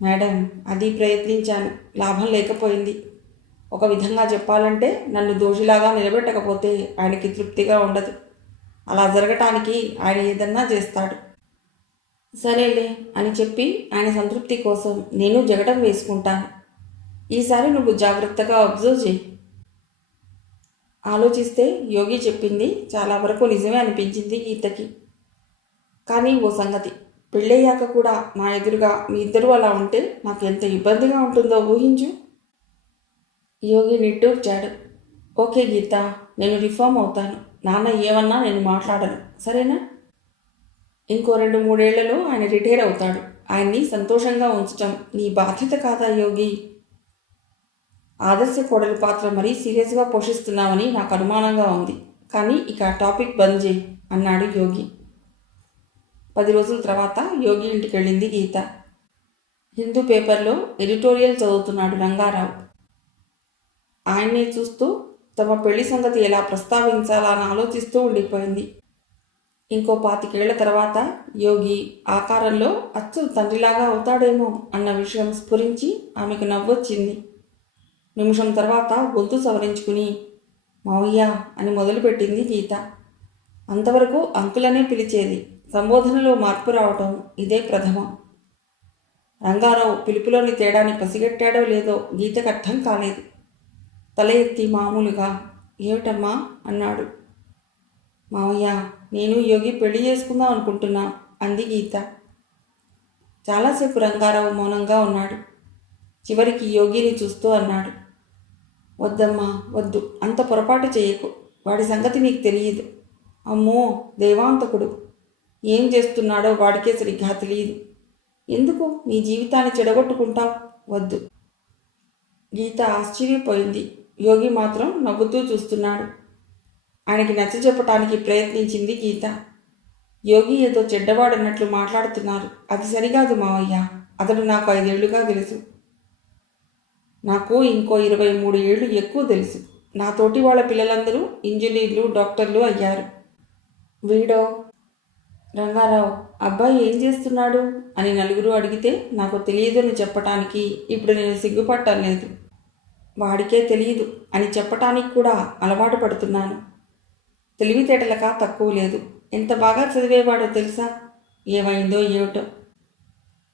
మేడం, అది ప్రయత్నించాను, లాభం లేకపోయింది. ఒక విధంగా చెప్పాలంటే నన్ను దోషిలాగా నిలబెట్టకపోతే ఆయనకి తృప్తిగా ఉండదు. అలా జరగటానికి ఆయన ఏదన్నా చేస్తాడు. సరేలే అని చెప్పి ఆయన సంతృప్తి కోసం నేను జగడం వేసుకుంటాను. ఈసారి నువ్వు జాగ్రత్తగా అబ్జర్వ్ చేయి. ఆలోచిస్తే యోగి చెప్పింది చాలా వరకు నిజమే అనిపించింది గీతకి. కానీ ఓ సంగతి, పెళ్ళయ్యాక కూడా నా ఎదురుగా మీ ఇద్దరూ అలా ఉంటే నాకు ఎంత ఇబ్బందిగా ఉంటుందో ఊహించు. యోగి నిట్టూర్చాడు. ఓకే గీత, నేను రిఫార్మ్ అవుతాను. నాన్న ఏమన్నా నేను మాట్లాడను, సరేనా? ఇంకో 2-3 ఏళ్లలో ఆయన రిటైర్ అవుతాడు. ఆయన్ని సంతోషంగా ఉంచటం నీ బాధ్యత కాదా యోగి? ఆదర్శ కోడలి పాత్ర మరీ సీరియస్గా పోషిస్తున్నామని నాకు అనుమానంగా ఉంది. కానీ ఇక టాపిక్ బంద్ చేయి అన్నాడు యోగి. 10 రోజుల తర్వాత యోగి ఇంటికి వెళ్ళింది గీత. హిందూ పేపర్లో ఎడిటోరియల్ చదువుతున్నాడు రంగారావు. ఆయన్నే చూస్తూ తమ పెళ్లి సంగతి ఎలా ప్రస్తావించాలా అని ఆలోచిస్తూ ఉండిపోయింది. ఇంకో 25 తర్వాత యోగి ఆకారంలో అచ్చు తండ్రిలాగా అవుతాడేమో అన్న విషయం స్ఫురించి ఆమెకు నవ్వొచ్చింది. నిమిషం తర్వాత గొంతు సవరించుకుని మావయ్య అని మొదలుపెట్టింది గీత. అంతవరకు అంకులనే పిలిచేది. సంబోధనలో మార్పు రావటం ఇదే ప్రథమం. రంగారావు పిలుపులోని తేడాన్ని పసిగట్టాడో లేదో గీతకు అర్థం కాలేదు. తల ఎత్తి మామూలుగా ఏమిటమ్మా అన్నాడు. మావయ్య, నేను యోగి పెళ్లి చేసుకుందాం అనుకుంటున్నా అంది గీత. చాలాసేపు రంగారావు మౌనంగా ఉన్నాడు. చివరికి యోగిని చూస్తూ అన్నాడు, వద్దమ్మా వద్దు, అంత పొరపాటు చేయకు. వాడి సంగతి నీకు తెలియదు. అమ్మో దేవాంతకుడు, ఏం చేస్తున్నాడో వాడికే సరిగ్గా తెలియదు. ఎందుకు నీ జీవితాన్ని చెడగొట్టుకుంటావు? వద్దు. గీత ఆశ్చర్యపోయింది. యోగి మాత్రం నవ్వుతూ చూస్తున్నాడు. ఆయనకి నచ్చజెప్పటానికి ప్రయత్నించింది గీత. యోగి ఏదో చెడ్డవాడన్నట్లు మాట్లాడుతున్నారు. అది సరికాదు మావయ్య. అతడు నాకు 5 ఏళ్లుగా తెలుసు. నాకు ఇంకో 23 ఏళ్ళు ఎక్కువ తెలుసు. నా తోటి వాళ్ళ పిల్లలందరూ ఇంజనీర్లు, డాక్టర్లు అయ్యారు. వీడో రంగారావు అబ్బాయి ఏం చేస్తున్నాడు అని నలుగురు అడిగితే నాకు తెలియదని చెప్పటానికి ఇప్పుడు నేను సిగ్గుపట్టం లేదు. వాడికే తెలియదు అని చెప్పటానికి కూడా అలవాటు పడుతున్నాను. తెలివితేటలక తక్కువ లేదు. ఎంత బాగా చదివేవాడో తెలుసా? ఏమైందో ఏమిటో.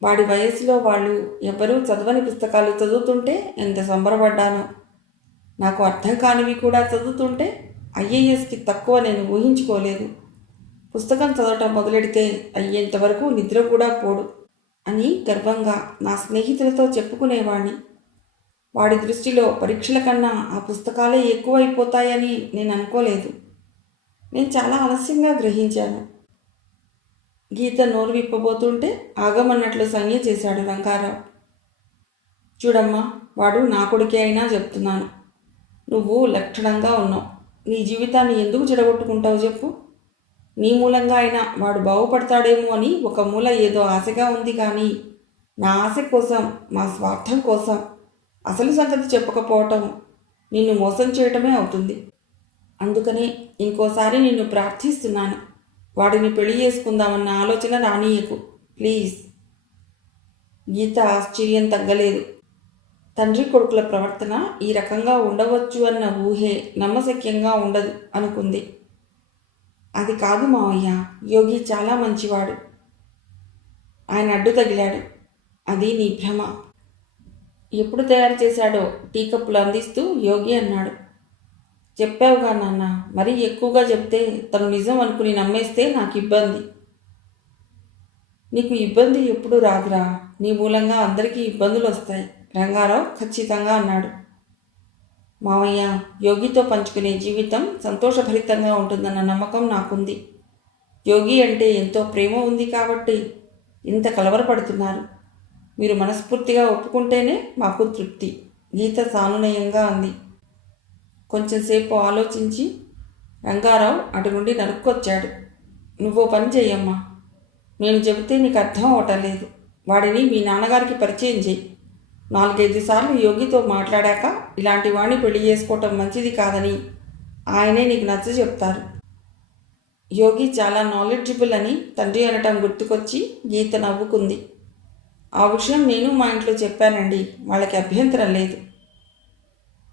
వాడి వయసులో వాళ్ళు ఎవ్వరూ చదవని పుస్తకాలు చదువుతుంటే ఎంత సంబరపడ్డానో. నాకు అర్థం కానివి కూడా చదువుతుంటే ఐఏఎస్కి తక్కువ నేను ఊహించుకోలేదు. పుస్తకం చదవటం మొదలెడితే అయ్యేంతవరకు నిద్ర కూడా పోడు అని గర్వంగా నా స్నేహితులతో చెప్పుకునేవాణ్ణి. వాడి దృష్టిలో పరీక్షల కన్నా ఆ పుస్తకాలే ఎక్కువైపోతాయని నేను అనుకోలేదు. నేను చాలా ఆలస్యంగా గ్రహించాను. గీత నోరు విప్పబోతుంటే ఆగమన్నట్లు సంజ్ఞ చేశాడు రంగారావు. చూడమ్మా, వాడు నా కొడుకే అయినా చెప్తున్నాను. నువ్వు లక్షణంగా ఉన్నావు. నీ జీవితాన్ని ఎందుకు చెడగొట్టుకుంటావు చెప్పు? నీ మూలంగా అయినా వాడు బాగుపడతాడేమో అని ఒక మూల ఏదో ఆశగా ఉంది. కానీ నా ఆశ కోసం, మా స్వార్థం కోసం అసలు సంగతి చెప్పకపోవటం నిన్ను మోసం చేయటమే అవుతుంది. అందుకనే ఇంకోసారి నిన్ను ప్రార్థిస్తున్నాను. వాడిని పెళ్లి చేసుకుందామన్న ఆలోచన రానీయకు ప్లీజ్. గీత ఆశ్చర్యం తగ్గలేదు. తండ్రి కొడుకుల ప్రవర్తన ఈ రకంగా ఉండవచ్చు అన్న ఊహే నమ్మశక్యంగా ఉండదు అనుకుంది. అది కాదు మావయ్య, యోగి చాలా మంచివాడు. ఆయన అడ్డు తగిలాడు. అది నీ భ్రమ. ఎప్పుడు తయారు చేశాడో టీ కప్పులు అందిస్తూ యోగి అన్నాడు. చెప్పావుగా నాన్న, మరీ ఎక్కువగా చెప్తే తను నిజం అనుకుని నమ్మేస్తే నాకు ఇబ్బంది. నీకు ఇబ్బంది ఎప్పుడు రాదురా. నీ మూలంగా అందరికీ ఇబ్బందులు వస్తాయి రంగారావు ఖచ్చితంగా అన్నాడు. మావయ్య, యోగితో పంచుకునే జీవితం సంతోషభరితంగా ఉంటుందన్న నమ్మకం నాకుంది. యోగి అంటే ఎంతో ప్రేమ ఉంది కాబట్టి ఇంత కలవరపడుతున్నారు. మీరు మనస్ఫూర్తిగా ఒప్పుకుంటేనే మాకు తృప్తి. గీత సానునయంగా అంది. కొంచెంసేపు ఆలోచించి రంగారావు అటు నుండి నరుక్కొచ్చాడు. నువ్వో పని చెయ్యమ్మా. నేను చెబితే నీకు అర్థం అవటం లేదు. వాడిని మీ నాన్నగారికి పరిచయం చేయి. 4-5 సార్లు యోగితో మాట్లాడాక ఇలాంటి వాడిని పెళ్లి చేసుకోవటం మంచిది కాదని ఆయనే నీకు నచ్చ చెప్తారు. యోగి చాలా నాలెడ్జిబుల్ అని తండ్రి అనటం గుర్తుకొచ్చి గీత నవ్వుకుంది. ఆ విషయం నేను మా ఇంట్లో చెప్పానండి. వాళ్ళకి అభ్యంతరం లేదు.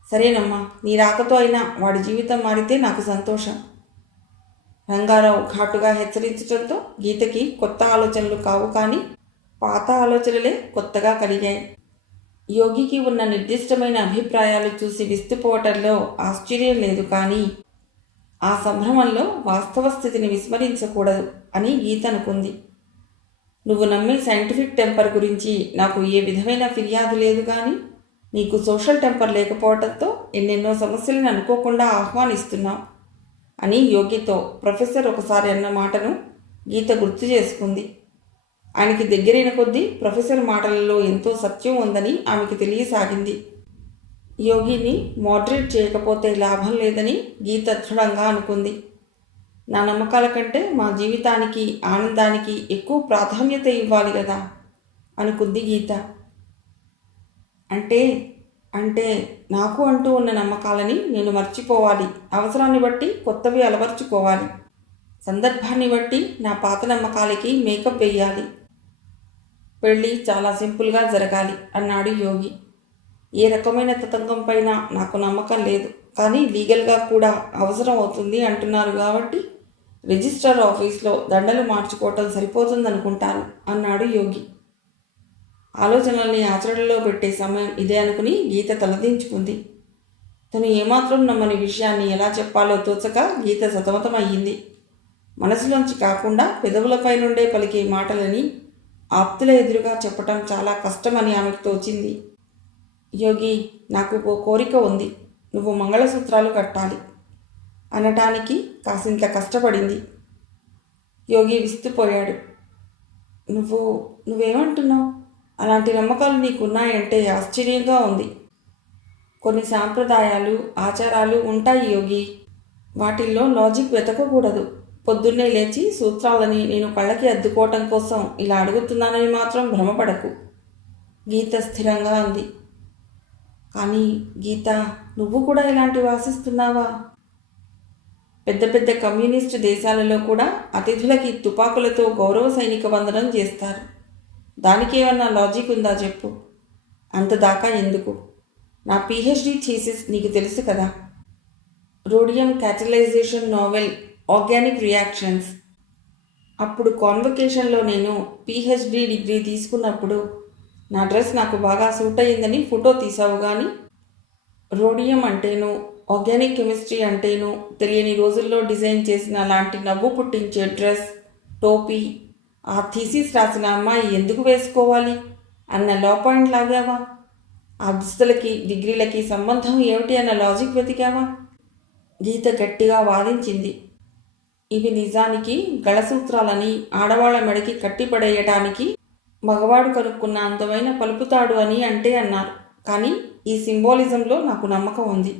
సరేనమ్మా, నీ రాకతో అయినా వాడి జీవితం మారితే నాకు సంతోషం. రంగారావు ఘాటుగా హెచ్చరించడంతో గీతకి కొత్త ఆలోచనలు కావు, కానీ పాత ఆలోచనలే కొత్తగా కలిగాయి. యోగికి ఉన్న నిర్దిష్టమైన అభిప్రాయాలు చూసి విస్తుపోవటంలో ఆశ్చర్యం లేదు, కానీ ఆ సంభ్రమంలో వాస్తవ స్థితిని విస్మరించకూడదు అని గీత అనుకుంది. నువ్వు నమ్మే సైంటిఫిక్ టెంపర్ గురించి నాకు ఏ విధమైన ఫిర్యాదు లేదు, కానీ నీకు సోషల్ టెంపర్ లేకపోవడంతో ఎన్నెన్నో సమస్యలను అనుకోకుండా ఆహ్వానిస్తున్నావు అని యోగితో ప్రొఫెసర్ ఒకసారి అన్న మాటను గీత గుర్తు చేసుకుంది. ఆయనకి దగ్గరైన కొద్దీ ప్రొఫెసర్ మాటలలో ఎంతో సత్యం ఉందని ఆమెకు తెలియసాగింది. యోగిని మోడరేట్ చేయకపోతే లాభం లేదని గీత దృఢంగా అనుకుంది. నా నమ్మకాల కంటే మా జీవితానికి, ఆనందానికి ఎక్కువ ప్రాధాన్యత ఇవ్వాలి కదా అనుకుంది గీత. అంటే అంటే నాకు అంటూ ఉన్న నమ్మకాలని నేను మర్చిపోవాలి, అవసరాన్ని బట్టి కొత్తవి అలవర్చుకోవాలి, సందర్భాన్ని బట్టి నా పాత నమ్మకాలకి మేకప్ వేయాలి. పెళ్ళి చాలా సింపుల్గా జరగాలి అన్నాడు యోగి. ఏ రకమైన తతంగం పైన నాకు నమ్మకం లేదు, కానీ లీగల్గా కూడా అవసరం అవుతుంది అంటున్నారు కాబట్టి రిజిస్టర్ ఆఫీస్లో దండలు మార్చుకోవటం సరిపోతుందనుకుంటాను అన్నాడు యోగి. ఆలోచనల్ని ఆచరణలో పెట్టే సమయం ఇదే అనుకుని గీత తలదించుకుంది. తను ఏమాత్రం నమ్మని విషయాన్ని ఎలా చెప్పాలో తోచక గీత సతమతమయ్యింది. మనసులోంచి కాకుండా పెదవులపై నుండే పలికే మాటలని ఆప్తుల ఎదురుగా చెప్పటం చాలా కష్టమని ఆమెకు తోచింది. యోగి, నాకు ఓ కోరిక ఉంది, నువ్వు మంగళసూత్రాలు కట్టాలి అనటానికి కాసింత కష్టపడింది. యోగి విస్తుపోయాడు. నువ్వేమంటున్నావు? అలాంటి నమ్మకాలు నీకున్నాయంటే ఆశ్చర్యంగా ఉంది. కొన్ని సాంప్రదాయాలు, ఆచారాలు ఉంటాయి యోగి, వాటిల్లో లాజిక్ వెతకకూడదు. పొద్దున్నే లేచి సూత్రాలని నేను కళ్ళకి అద్దుకోవటం కోసం ఇలా అడుగుతున్నానని మాత్రం భ్రమపడకు. గీత స్థిరంగా ఉంది. కానీ గీత, నువ్వు కూడా ఇలాంటివి ఆశిస్తున్నావా? పెద్ద పెద్ద కమ్యూనిస్టు దేశాలలో కూడా అతిథులకి తుపాకులతో గౌరవ సైనిక వందనం చేస్తారు. దానికేమన్నా లాజిక్ ఉందా చెప్పు? అంతదాకా ఎందుకు? నా పిహెచ్డి థీసిస్ నీకు తెలుసు కదా, రోడియం క్యాటలైజేషన్ నోవెల్ ఆర్గానిక్ రియాక్షన్స్. అప్పుడు కాన్వకేషన్లో నేను పిహెచ్డి డిగ్రీ తీసుకున్నప్పుడు నా డ్రెస్ నాకు బాగా సూట్ అయ్యిందని ఫోటో తీసావు, కానీ రోడియం అంటేను ఆర్గానిక్ కెమిస్ట్రీ అంటేను తెలియని రోజుల్లో డిజైన్ చేసిన అలాంటి నవ్వు పుట్టించే డ్రెస్, టోపీ ఆ థీసిస్ రాసిన అమ్మాయి ఎందుకు వేసుకోవాలి అన్న లా పాయింట్ లాగావా? ఆ దుస్తులకి డిగ్రీలకి సంబంధం ఏమిటి అన్న లాజిక్ వెతికావా? గీత గట్టిగా వాదించింది. ఇవి నిజానికి గళసూత్రాలని ఆడవాళ్ల మెడకి కట్టిపడేయటానికి మగవాడు కనుక్కున్న అందమైన పలుపుతాడు అని అన్నారు. కానీ ఈ సింబాలిజంలో నాకు నమ్మకం ఉంది.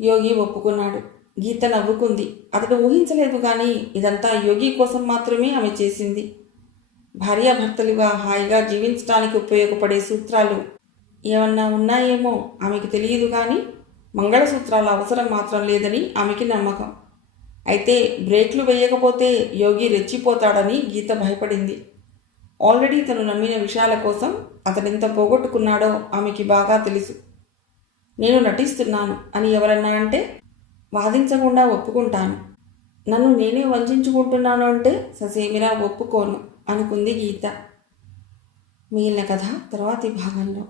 యోగి ఒప్పుకున్నాడు. గీత నవ్వుకుంది. అతడు ఊహించలేదు, కానీ ఇదంతా యోగి కోసం మాత్రమే ఆమె చేసింది. భార్యాభర్తలుగా హాయిగా జీవించడానికి ఉపయోగపడే సూత్రాలు ఏమన్నా ఉన్నాయేమో ఆమెకు తెలియదు, కానీ మంగళసూత్రాల అవసరం మాత్రం లేదని ఆమెకి నమ్మకం. అయితే బ్రేక్లు వేయకపోతే యోగి రెచ్చిపోతాడని గీత భయపడింది. ఆల్రెడీ తను నమ్మిన విషయాల కోసం అతడెంత పోగొట్టుకున్నాడో ఆమెకి బాగా తెలుసు. నేను నటిస్తున్నాను అని ఎవరన్నా అంటే వాదించకుండా ఒప్పుకుంటాను. నన్ను నేనే వంచుకుంటున్నాను అంటే ససేమిరా ఒప్పుకోను అనుకుంది గీత. మిగిలిన కథ తర్వాతి భాగంలో.